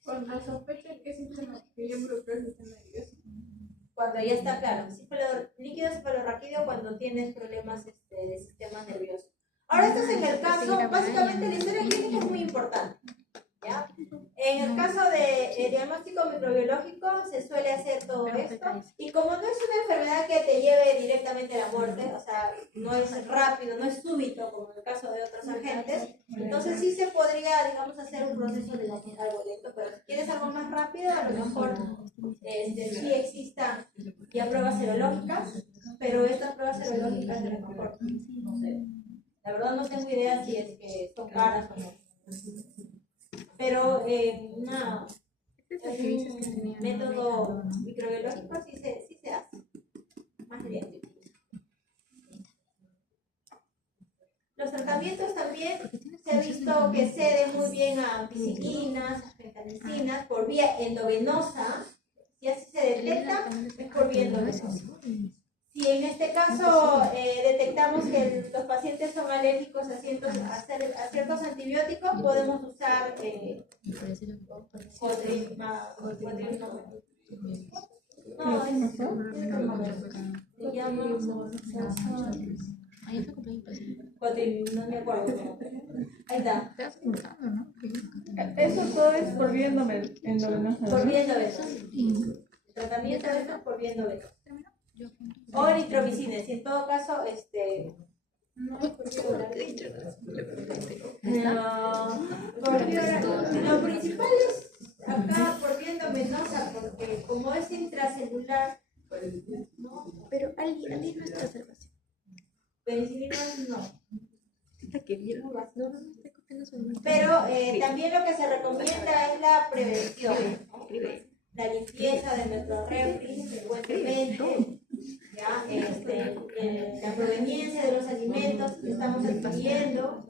Cuando sospechan que síntomas que yo creo que es sistema nervioso. Cuando ya está claro, líquido cefalorraquídeo cuando tienes problemas de sistemas nerviosos. Ahora esto es en el caso, básicamente la historia clínica es muy importante, ¿ya? En el caso de diagnóstico microbiológico se suele hacer todo esto, y como no es una enfermedad que te lleve directamente a la muerte, o sea, no es rápido, no es súbito como en el caso de otros agentes, entonces sí se podría, digamos, hacer un proceso de algo lento, pero si quieres algo más rápido, a lo mejor sí existan ya pruebas serológicas, pero estas pruebas serológicas a lo mejor, no sé. La verdad no tengo idea si es que son caras o no. Pero un método microbiológico sí se hace. Más bien. Los tratamientos también se ha visto que ceden muy bien a ampicilinas, a fentanicinas por vía endovenosa. Si así se detecta, es por vía endovenosa. Si en este caso detectamos que los pacientes son alérgicos a ciertos antibióticos, podemos usar no me acuerdo. Ahí está. Eso todo es por vía endovenosa. Por vía endovenosa. El tratamiento de esto es por vía endovenosa. O eritromicina, si en todo caso, lo principal es acá por vía endovenosa, porque como es intracelular, ¿no? Pero alguien no está observación. Penicilina no. Pero también lo que se recomienda es la prevención, ¿no? La limpieza de nuestro refri frecuentemente, ¿ya? La proveniencia de los alimentos que estamos adquiriendo,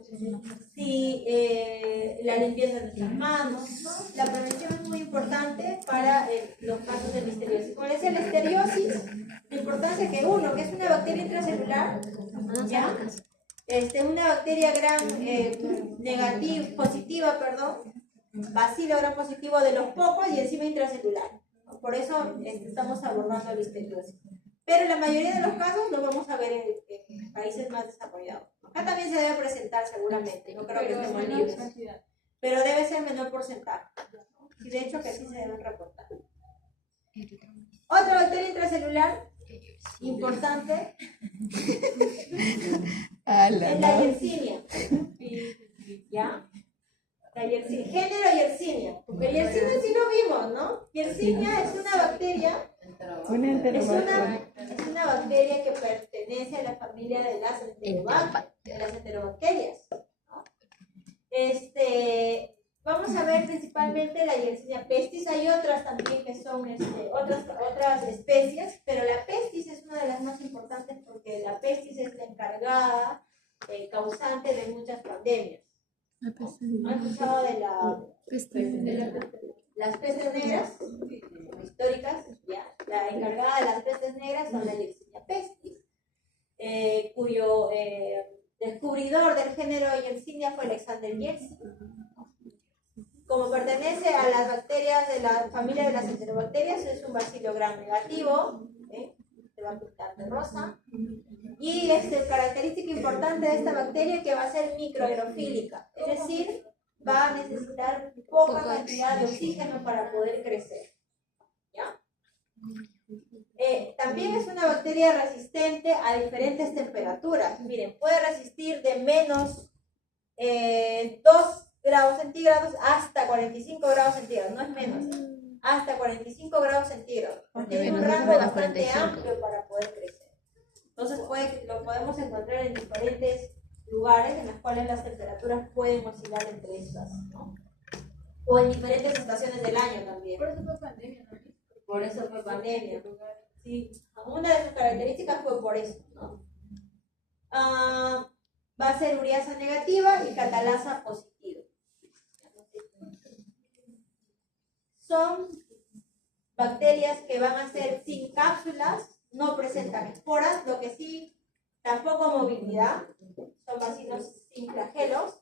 la limpieza de nuestras manos, ¿no? La prevención es muy importante para los casos de listeriosis. Como les decía, la listeriosis, la importancia que es una bacteria intracelular, ¿ya? Una bacteria positiva, bacilo gram positivo de los pocos y encima intracelular. Por eso estamos abordando la listeriosis. pero en la mayoría de los casos lo vamos a ver en países más desarrollados. Acá también se debe presentar seguramente, no creo que Pero estemos menos libres, cantidad. pero debe ser menor porcentaje. Y de hecho que sí se deben reportar. Otra bacteria intracelular importante es la Yersinia. ¿Ya? La Yersinia. Género Yersinia. Porque Yersinia sí lo vimos, ¿no? Yersinia es una bacteria. Es una bacteria que pertenece a la familia de las enterobacterias. ¿No? Vamos a ver principalmente la Yersinia pestis. Hay otras también que son otras especies, pero la pestis es una de las más importantes porque la pestis es la encargada, causante de muchas pandemias. ¿Han escuchado de las pestes negras históricas? Ya. La encargada de las pestes negras son la Yersinia pestis, cuyo descubridor del género Yersinia fue Alexander Yersin. Como pertenece a las bacterias de la familia de las enterobacterias, es un bacilo gram negativo, se va a pintar de rosa. Y característica importante de esta bacteria que va a ser microaerofílica, es decir, va a necesitar poca cantidad de oxígeno para poder crecer. ¿Ya? También es una bacteria resistente a diferentes temperaturas. Miren, puede resistir de menos 2 grados centígrados hasta 45 grados centígrados, no es menos, hasta 45 grados centígrados. Tiene un rango bastante amplio para poder crecer. Entonces lo podemos encontrar en diferentes lugares en los cuales las temperaturas pueden oscilar entre estas, ¿no? O en diferentes estaciones del año también. Por eso fue pandemia, ¿no? Por eso fue pandemia. Sí, una de sus características fue por eso, ¿no? Va a ser ureasa negativa y catalasa positiva. Son bacterias que van a ser sin cápsulas, no presentan esporas, lo que sí, tampoco movilidad, son bacilos sin flagelos.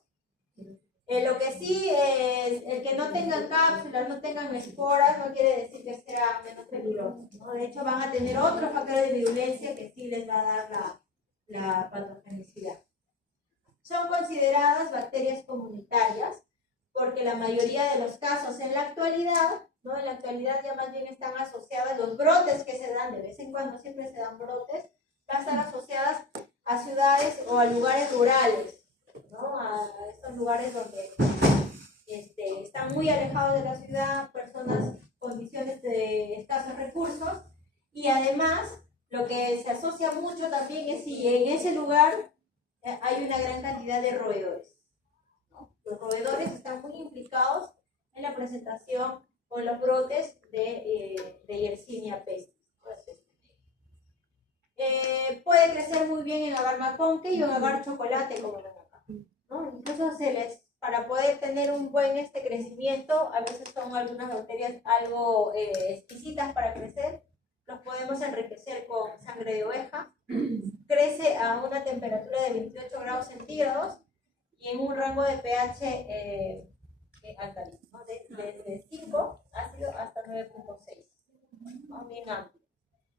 Lo que sí es el que no tengan cápsulas, no tengan esporas, no quiere decir que sea menos peligroso, ¿no? De hecho, van a tener otro factor de virulencia que sí les va a dar la patogenicidad. Son consideradas bacterias comunitarias porque la mayoría de los casos en la actualidad, ¿no? En la actualidad ya más bien están asociadas, los brotes que se dan de vez en cuando, siempre se dan brotes, van a estar asociadas a ciudades o a lugares rurales, ¿no? A estos lugares donde están muy alejados de la ciudad, personas en condiciones de escasos recursos, y además lo que se asocia mucho también es si en ese lugar hay una gran cantidad de roedores, ¿no? Los roedores están muy implicados en la presentación o en los brotes de Yersinia pestis. Puede crecer muy bien en agar maconque y en agar chocolate, como ven acá, ¿no? Incluso para poder tener un buen crecimiento, a veces son algunas bacterias algo exquisitas para crecer, los podemos enriquecer con sangre de oveja. Crece a una temperatura de 28 grados centígrados y en un rango de pH alcalino, ¿no? Desde 5 ácido hasta 9.6, ¿no? Bien amplio.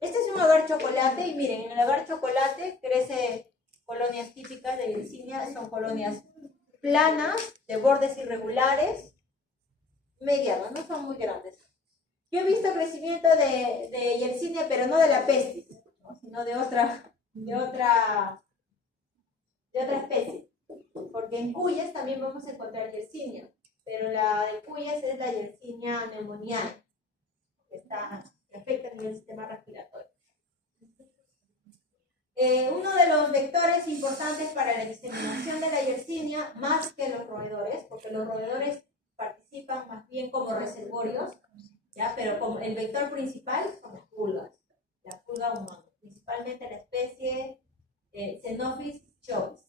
Este es un agar chocolate y miren, en el agar chocolate crece colonias típicas de Yersinia, son colonias planas, de bordes irregulares, medianas, no son muy grandes. Yo he visto crecimiento de Yersinia, pero no de la pestis, ¿no? Sino de otra especie, porque en cuyes también vamos a encontrar Yersinia, pero la de cuyes es la Yersinia pneumoniae, que afecta a nivel sistema respiratorio. Uno de los vectores importantes para la diseminación de la Yersinia, más que los roedores, porque los roedores participan más bien como reservorios, ¿ya? Pero como el vector principal son las pulgas, la pulga humana, principalmente la especie Xenophis chovis.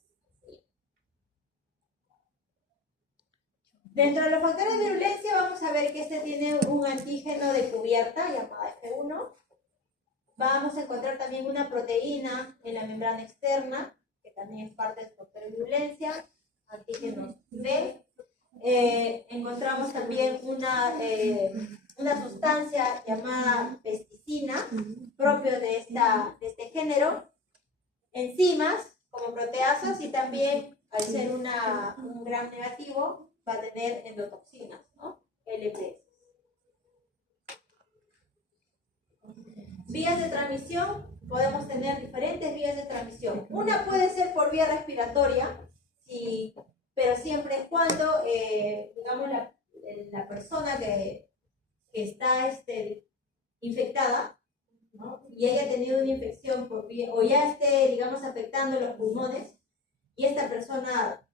Dentro de los factores de virulencia vamos a ver que tiene un antígeno de cubierta llamada F1. Vamos a encontrar también una proteína en la membrana externa, que también es parte del factor de virulencia, antígenos B. Encontramos también una una sustancia llamada pesticina, propio de este género, enzimas como proteasas y también, al ser un gram negativo, va a tener endotoxinas, ¿no? LPS. Vías de transmisión, podemos tener diferentes vías de transmisión. Una puede ser por vía respiratoria, pero siempre y cuando, digamos, la persona que está infectada, ¿no? Y haya tenido una infección por vía, o ya esté, digamos, afectando los pulmones, y esta persona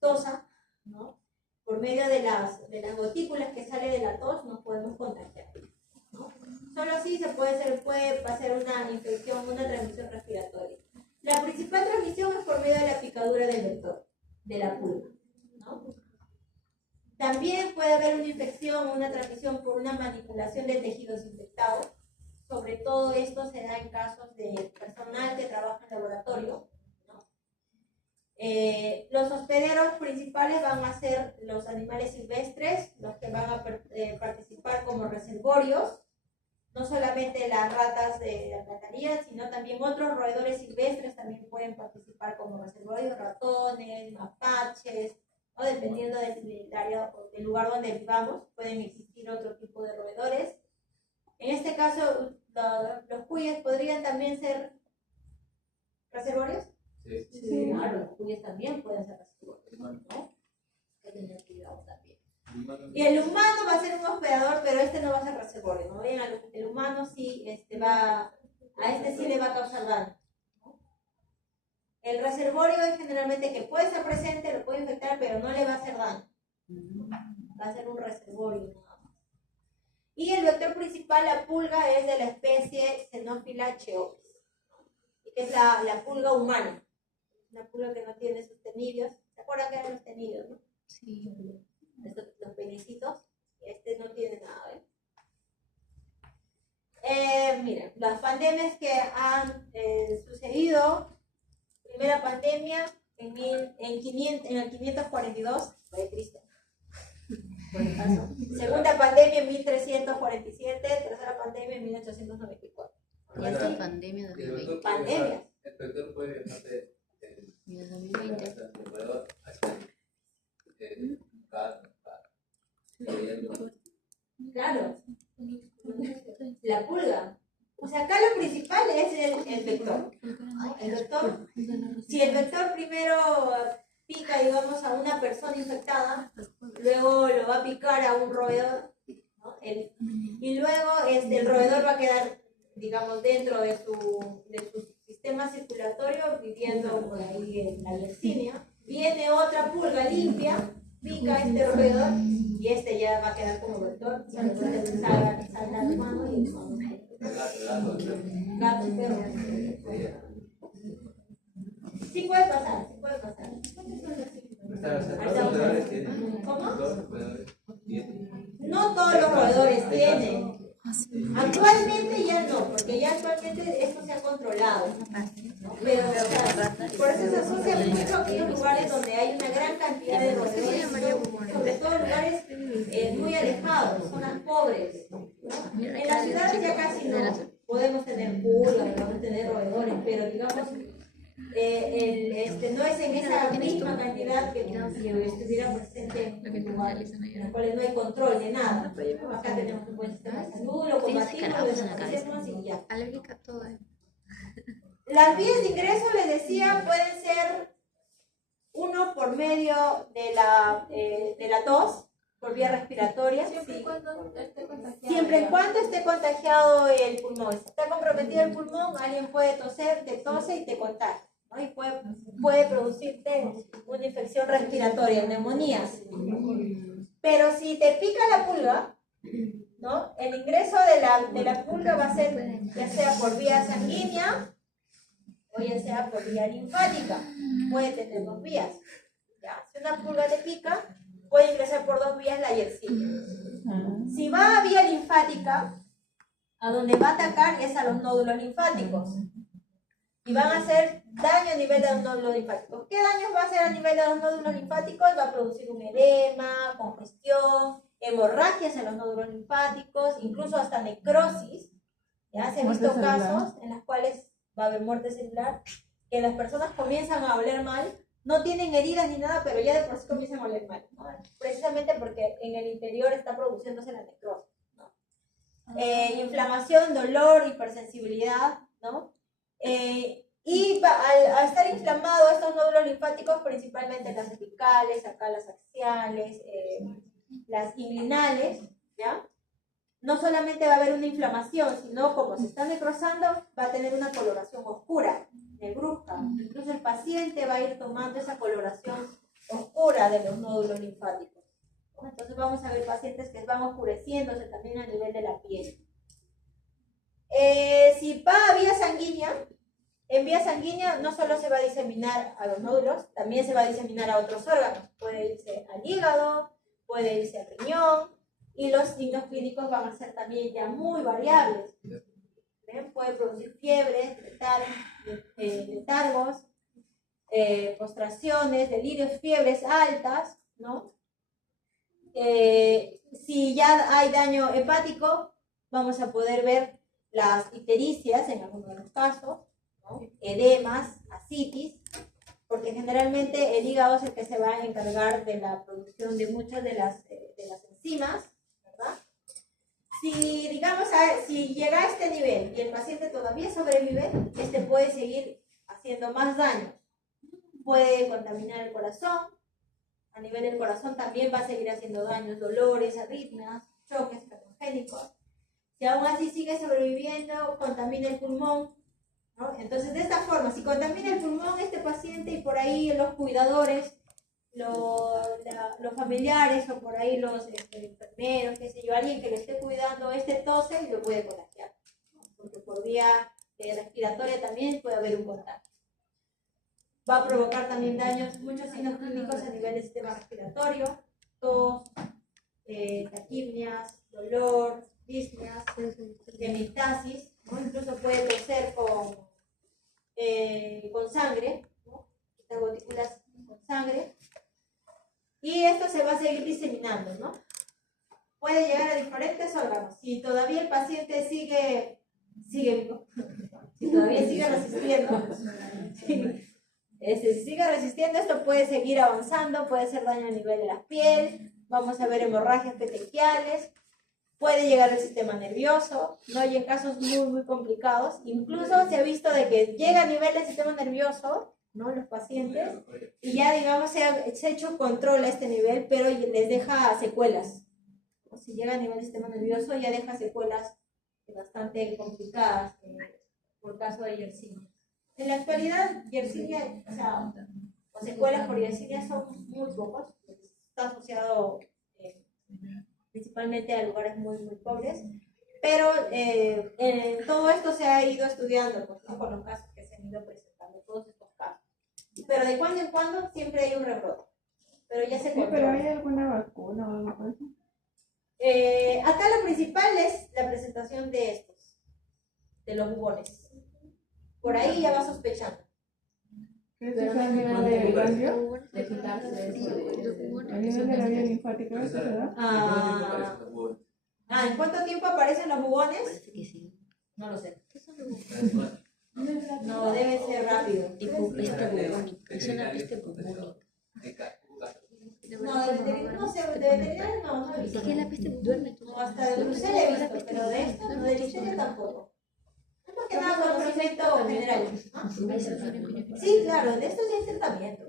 tosa, ¿no? Por medio de las gotículas que sale de la tos, nos podemos contagiar, ¿no? Solo así puede pasar una infección, una transmisión respiratoria. La principal transmisión es por medio de la picadura del vector, de la pulga, ¿no? También puede haber una infección o una transmisión por una manipulación de tejidos infectados. Sobre todo esto se da en casos de personal que trabaja en laboratorio, ¿no? Los hospederos principales van a ser los animales silvestres, los que van a participar como reservorios, no solamente las ratas de la plataría, sino también otros roedores silvestres también pueden participar como reservorios, ratones, mapaches, ¿no? Dependiendo del área o del lugar donde vivamos, pueden existir otro tipo de roedores. En este caso, los cuyes podrían también ser reservorios. Sí. Claro, los cuyes también pueden ser reservorios, ¿no? Hay que tener cuidado también. Y el humano va a ser un hospedador, pero no va a ser reservorio, ¿no? El humano sí a sí le va a causar daño, ¿no? El reservorio es generalmente que puede estar presente, lo puede infectar, pero no le va a hacer daño. Va a ser un reservorio nada más. Y el vector principal, la pulga, es de la especie Xenophila cheopis, que es la pulga humana. Una pulga que no tiene sus tenidios. ¿Se acuerdan que eran los tenidios, no? Sí. Los penecitos. No tiene nada, miren, las pandemias que han sucedido. Primera pandemia en el 542, fue Cristo. Segunda pandemia en 1347, tercera pandemia en 1894. Y esta pandemia de 2020. Pandemias. El vector puede viajar de Y de 2020. Ecuador hasta Claro. La pulga. O sea, acá lo principal es el vector. El vector. Si el vector primero pica, digamos, a una persona infectada, luego lo va a picar a un roedor, ¿no? Y luego el roedor va a quedar, digamos, dentro de su sistema circulatorio, viviendo por ahí en la Yersinia. Viene otra pulga limpia, pica a este roedor y ya va a quedar como vector. Salga la mano y gato y perro. Sí puede pasar, sí puede pasar. ¿Cómo? No todos los roedores tienen. Actualmente ya no, porque ya actualmente esto se ha controlado, ¿no? Pero, o sea, por eso se asocia mucho a aquellos lugares donde hay una gran cantidad de roedores, sobre todo lugares muy alejados, zonas pobres, ¿no? En las ciudades ya casi no podemos tener pulgas, podemos tener roedores, pero digamos, no es en esa misma cantidad que si estuviera presente en lugares en los cuales no hay control de nada. Acá tenemos un buen sistema de salud, lo combatimos, lo desaparecemos y ya. Alérgica a todo, ¿eh? Las vías de ingreso, les decía, pueden ser uno por medio de la tos, por vía respiratoria. Siempre y cuando esté contagiado. Siempre y cuando esté contagiado el pulmón. Si está comprometido el pulmón, alguien puede toser, te tose y te contagia, ¿no? Y puede producirte una infección respiratoria, neumonías. Pero si te pica la pulga, ¿no? El ingreso de la pulga va a ser ya sea por vía sanguínea o ya sea por vía linfática. Puede tener dos vías. ¿Ya? Si una pulga te pica, puede ingresar por dos vías la Yersinia. Si va a vía linfática, a donde va a atacar es a los nódulos linfáticos. Y van a hacer daño a nivel de los nódulos linfáticos. ¿Qué daños va a hacer a nivel de los nódulos linfáticos? Va a producir un edema, congestión, hemorragias en los nódulos linfáticos, incluso hasta necrosis. Ya se han visto Muerte celular. casos en los cuales va a haber muerte celular, que las personas comienzan a oler mal, no tienen heridas ni nada, pero ya de por sí comienzan a oler mal, ¿no? Precisamente porque en el interior está produciéndose la necrosis, ¿no? Inflamación, dolor, hipersensibilidad, ¿no? Al estar inflamado estos nódulos linfáticos, principalmente las apicales, acá las axiales, las inguinales, ¿ya? No solamente va a haber una inflamación, sino como se está necrosando, va a tener una coloración oscura, negruzca. Incluso el paciente va a ir tomando esa coloración oscura de los nódulos linfáticos. Entonces vamos a ver pacientes que van oscureciéndose también a nivel de la piel. Si va a vía sanguínea, en vía sanguínea no solo se va a diseminar a los nódulos, también se va a diseminar a otros órganos. Puede irse al hígado, puede irse al riñón, y los signos clínicos van a ser también ya muy variables. ¿Ven? Puede producir fiebres, letargos, postraciones, delirios, fiebres altas, ¿no? Si ya hay daño hepático, vamos a poder ver las ictericias en algunos de los casos, ¿no? Edemas, ascitis, porque generalmente el hígado es el que se va a encargar de la producción de muchas de las enzimas, ¿verdad? Si, digamos, si llega a este nivel y el paciente todavía sobrevive, este puede seguir haciendo más daño. Puede contaminar el corazón, a nivel del corazón también va a seguir haciendo daños, dolores, arritmias, choques cardíacos. Si aún así sigue sobreviviendo, contamina el pulmón, ¿no? Entonces, de esta forma, si contamina el pulmón este paciente y por ahí los cuidadores, los familiares o por ahí los enfermeros, qué sé yo, alguien que le esté cuidando, tose y lo puede contagiar, ¿no? Porque por vía respiratoria también puede haber un contagio. Va a provocar también daños, muchos signos clínicos a nivel del sistema respiratorio, tos, taquipnias, dolor, disneas, hemiptasis, ¿no? Incluso puede toser con sangre, ¿no? Gotículas con sangre, y esto se va a seguir diseminando, ¿no? Puede llegar a diferentes órganos. Si todavía el paciente sigue vivo, si todavía sigue resistiendo, si sigue resistiendo, esto puede seguir avanzando, puede hacer daño a nivel de la piel, vamos a ver hemorragias petequiales, puede llegar al sistema nervioso, ¿no? Y en casos muy, muy complicados, incluso se ha visto de que llega a nivel del sistema nervioso, ¿no? Los pacientes, y ya, digamos, se ha hecho control a este nivel, pero les deja secuelas. O si llega a nivel del sistema nervioso, ya deja secuelas bastante complicadas, por caso de Yersinia. En la actualidad, Yersinia, o secuelas por Yersinia son muy pocos, está asociado principalmente a lugares muy, muy pobres, pero en todo esto se ha ido estudiando, pues, ¿no? Con los casos que se han ido presentando, todos estos casos. Pero de cuando en cuando siempre hay un rebrote, pero ya se Sí, pero controla. ¿hay alguna vacuna o algo así? Acá lo principal es la presentación de estos, de los bubones. Por ahí ya va sospechando. ¿Qué es eso a nivel del ganglio? De quitarse A nivel de la vía linfática, ¿eso se da? ¿En cuánto tiempo aparecen los bubones? No lo sé. No, debe ser rápido. tipo peste bubónica. Es una peste bubónica. No, no sé, de veterinario no he visto. ¿De qué la peste bubónica? No, hasta de Bruselas he visto, pero de esto, no, de Listeria tampoco. Es más que nada conocimiento general, ¿no? Sí, claro, de esto sí hay tratamiento.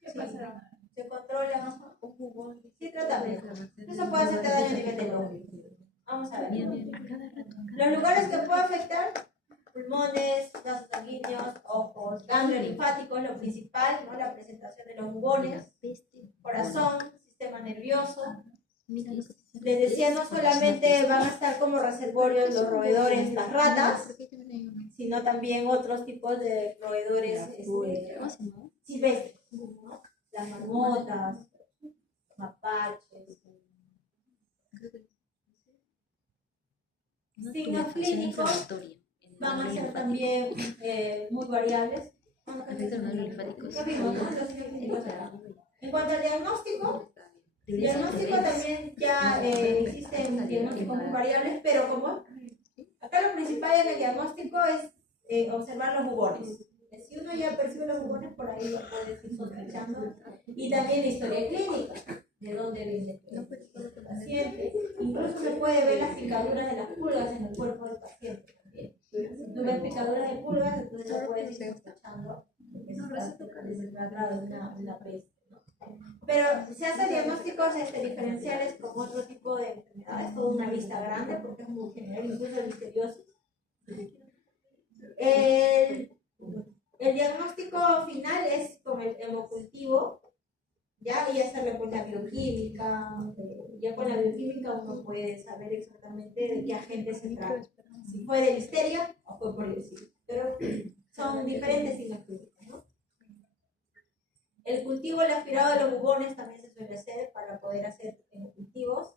¿Qué pasará? Se controla, ¿no? Sí, tratamiento. Eso puede hacerte daño a nivel del ojo. Vamos a ver. Los lugares que puede afectar: pulmones, vasos sanguíneos, ojos, ganglios linfáticos, lo principal, ¿no? La presentación de los bubones, corazón, sistema nervioso. Les decía, no solamente van a estar como reservorios los roedores, las ratas, sino también otros tipos de roedores silvestres, ¿no? Las marmotas, mapaches. Signos clínicos van a ser también muy variables. Ya vimos, ¿no? Los signos clínicos. En cuanto al diagnóstico, Diagnóstico también ya existen diagnósticos muy variables, pero como acá lo principal en el diagnóstico es observar los bubones. Si uno ya percibe los bubones, por ahí lo puede ir sospechando. Y también la historia clínica, de dónde viene el paciente. Incluso se puede ver las picaduras de las pulgas en el cuerpo del paciente también. Tú ves picaduras de pulgas, entonces ya puedes ir sospechando que se trata de una peste. Pero se hacen diagnósticos diferenciales con otro tipo de enfermedades, toda una lista grande porque es muy general, incluso el listeriosis. El diagnóstico final es con el hemocultivo, ya, y hacerle pues la bioquímica. Ya con la bioquímica uno puede saber exactamente de qué agente se trata, si fue de listeria o fue por el SIDA, pero son diferentes signos clínicos, ¿no? El cultivo, el aspirado de los bubones también se suele hacer para poder hacer cultivos.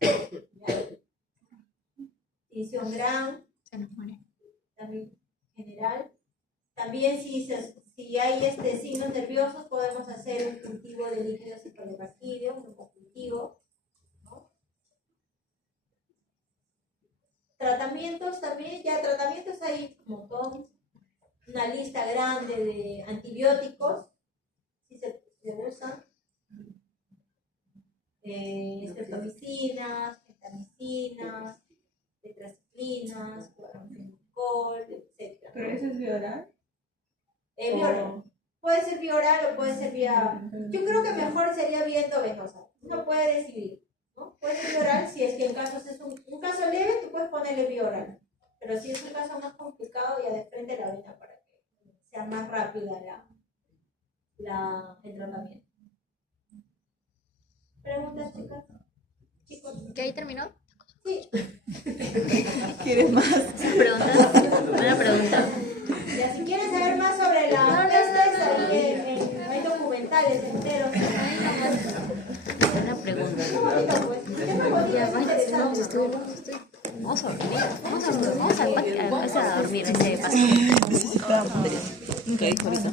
Tinción Gram, también general. También si hay signos nerviosos podemos hacer un cultivo de líquido cefalorraquídeo, un cultivo, ¿no? Tratamientos también, ya tratamientos hay un montón, una lista grande de antibióticos, si se usan, streptomicinas, gentamicinas, tetracyclinas, clorfenicol, etc. ¿Pero eso es vía oral? Vía puede ser vía oral o puede ser vía. Yo creo que mejor sería vía endovenosa. Uno puede decidir, ¿no? Puede ser vía oral si es que en casos es un caso leve, tú puedes ponerle vía oral. Pero si es un caso más complicado, ya de frente la vena para que sea más rápida el tratamiento. ¿Preguntas, chicas? Chicos. ¿Que ahí terminó? Sí. ¿Quieres más? Una pregunta. Ya, si quieren saber más sobre las pestes, hay documentales enteros. Una pregunta. Ya, Vamos a dormir. Vamos a dormir ese paso. Ok, ahorita.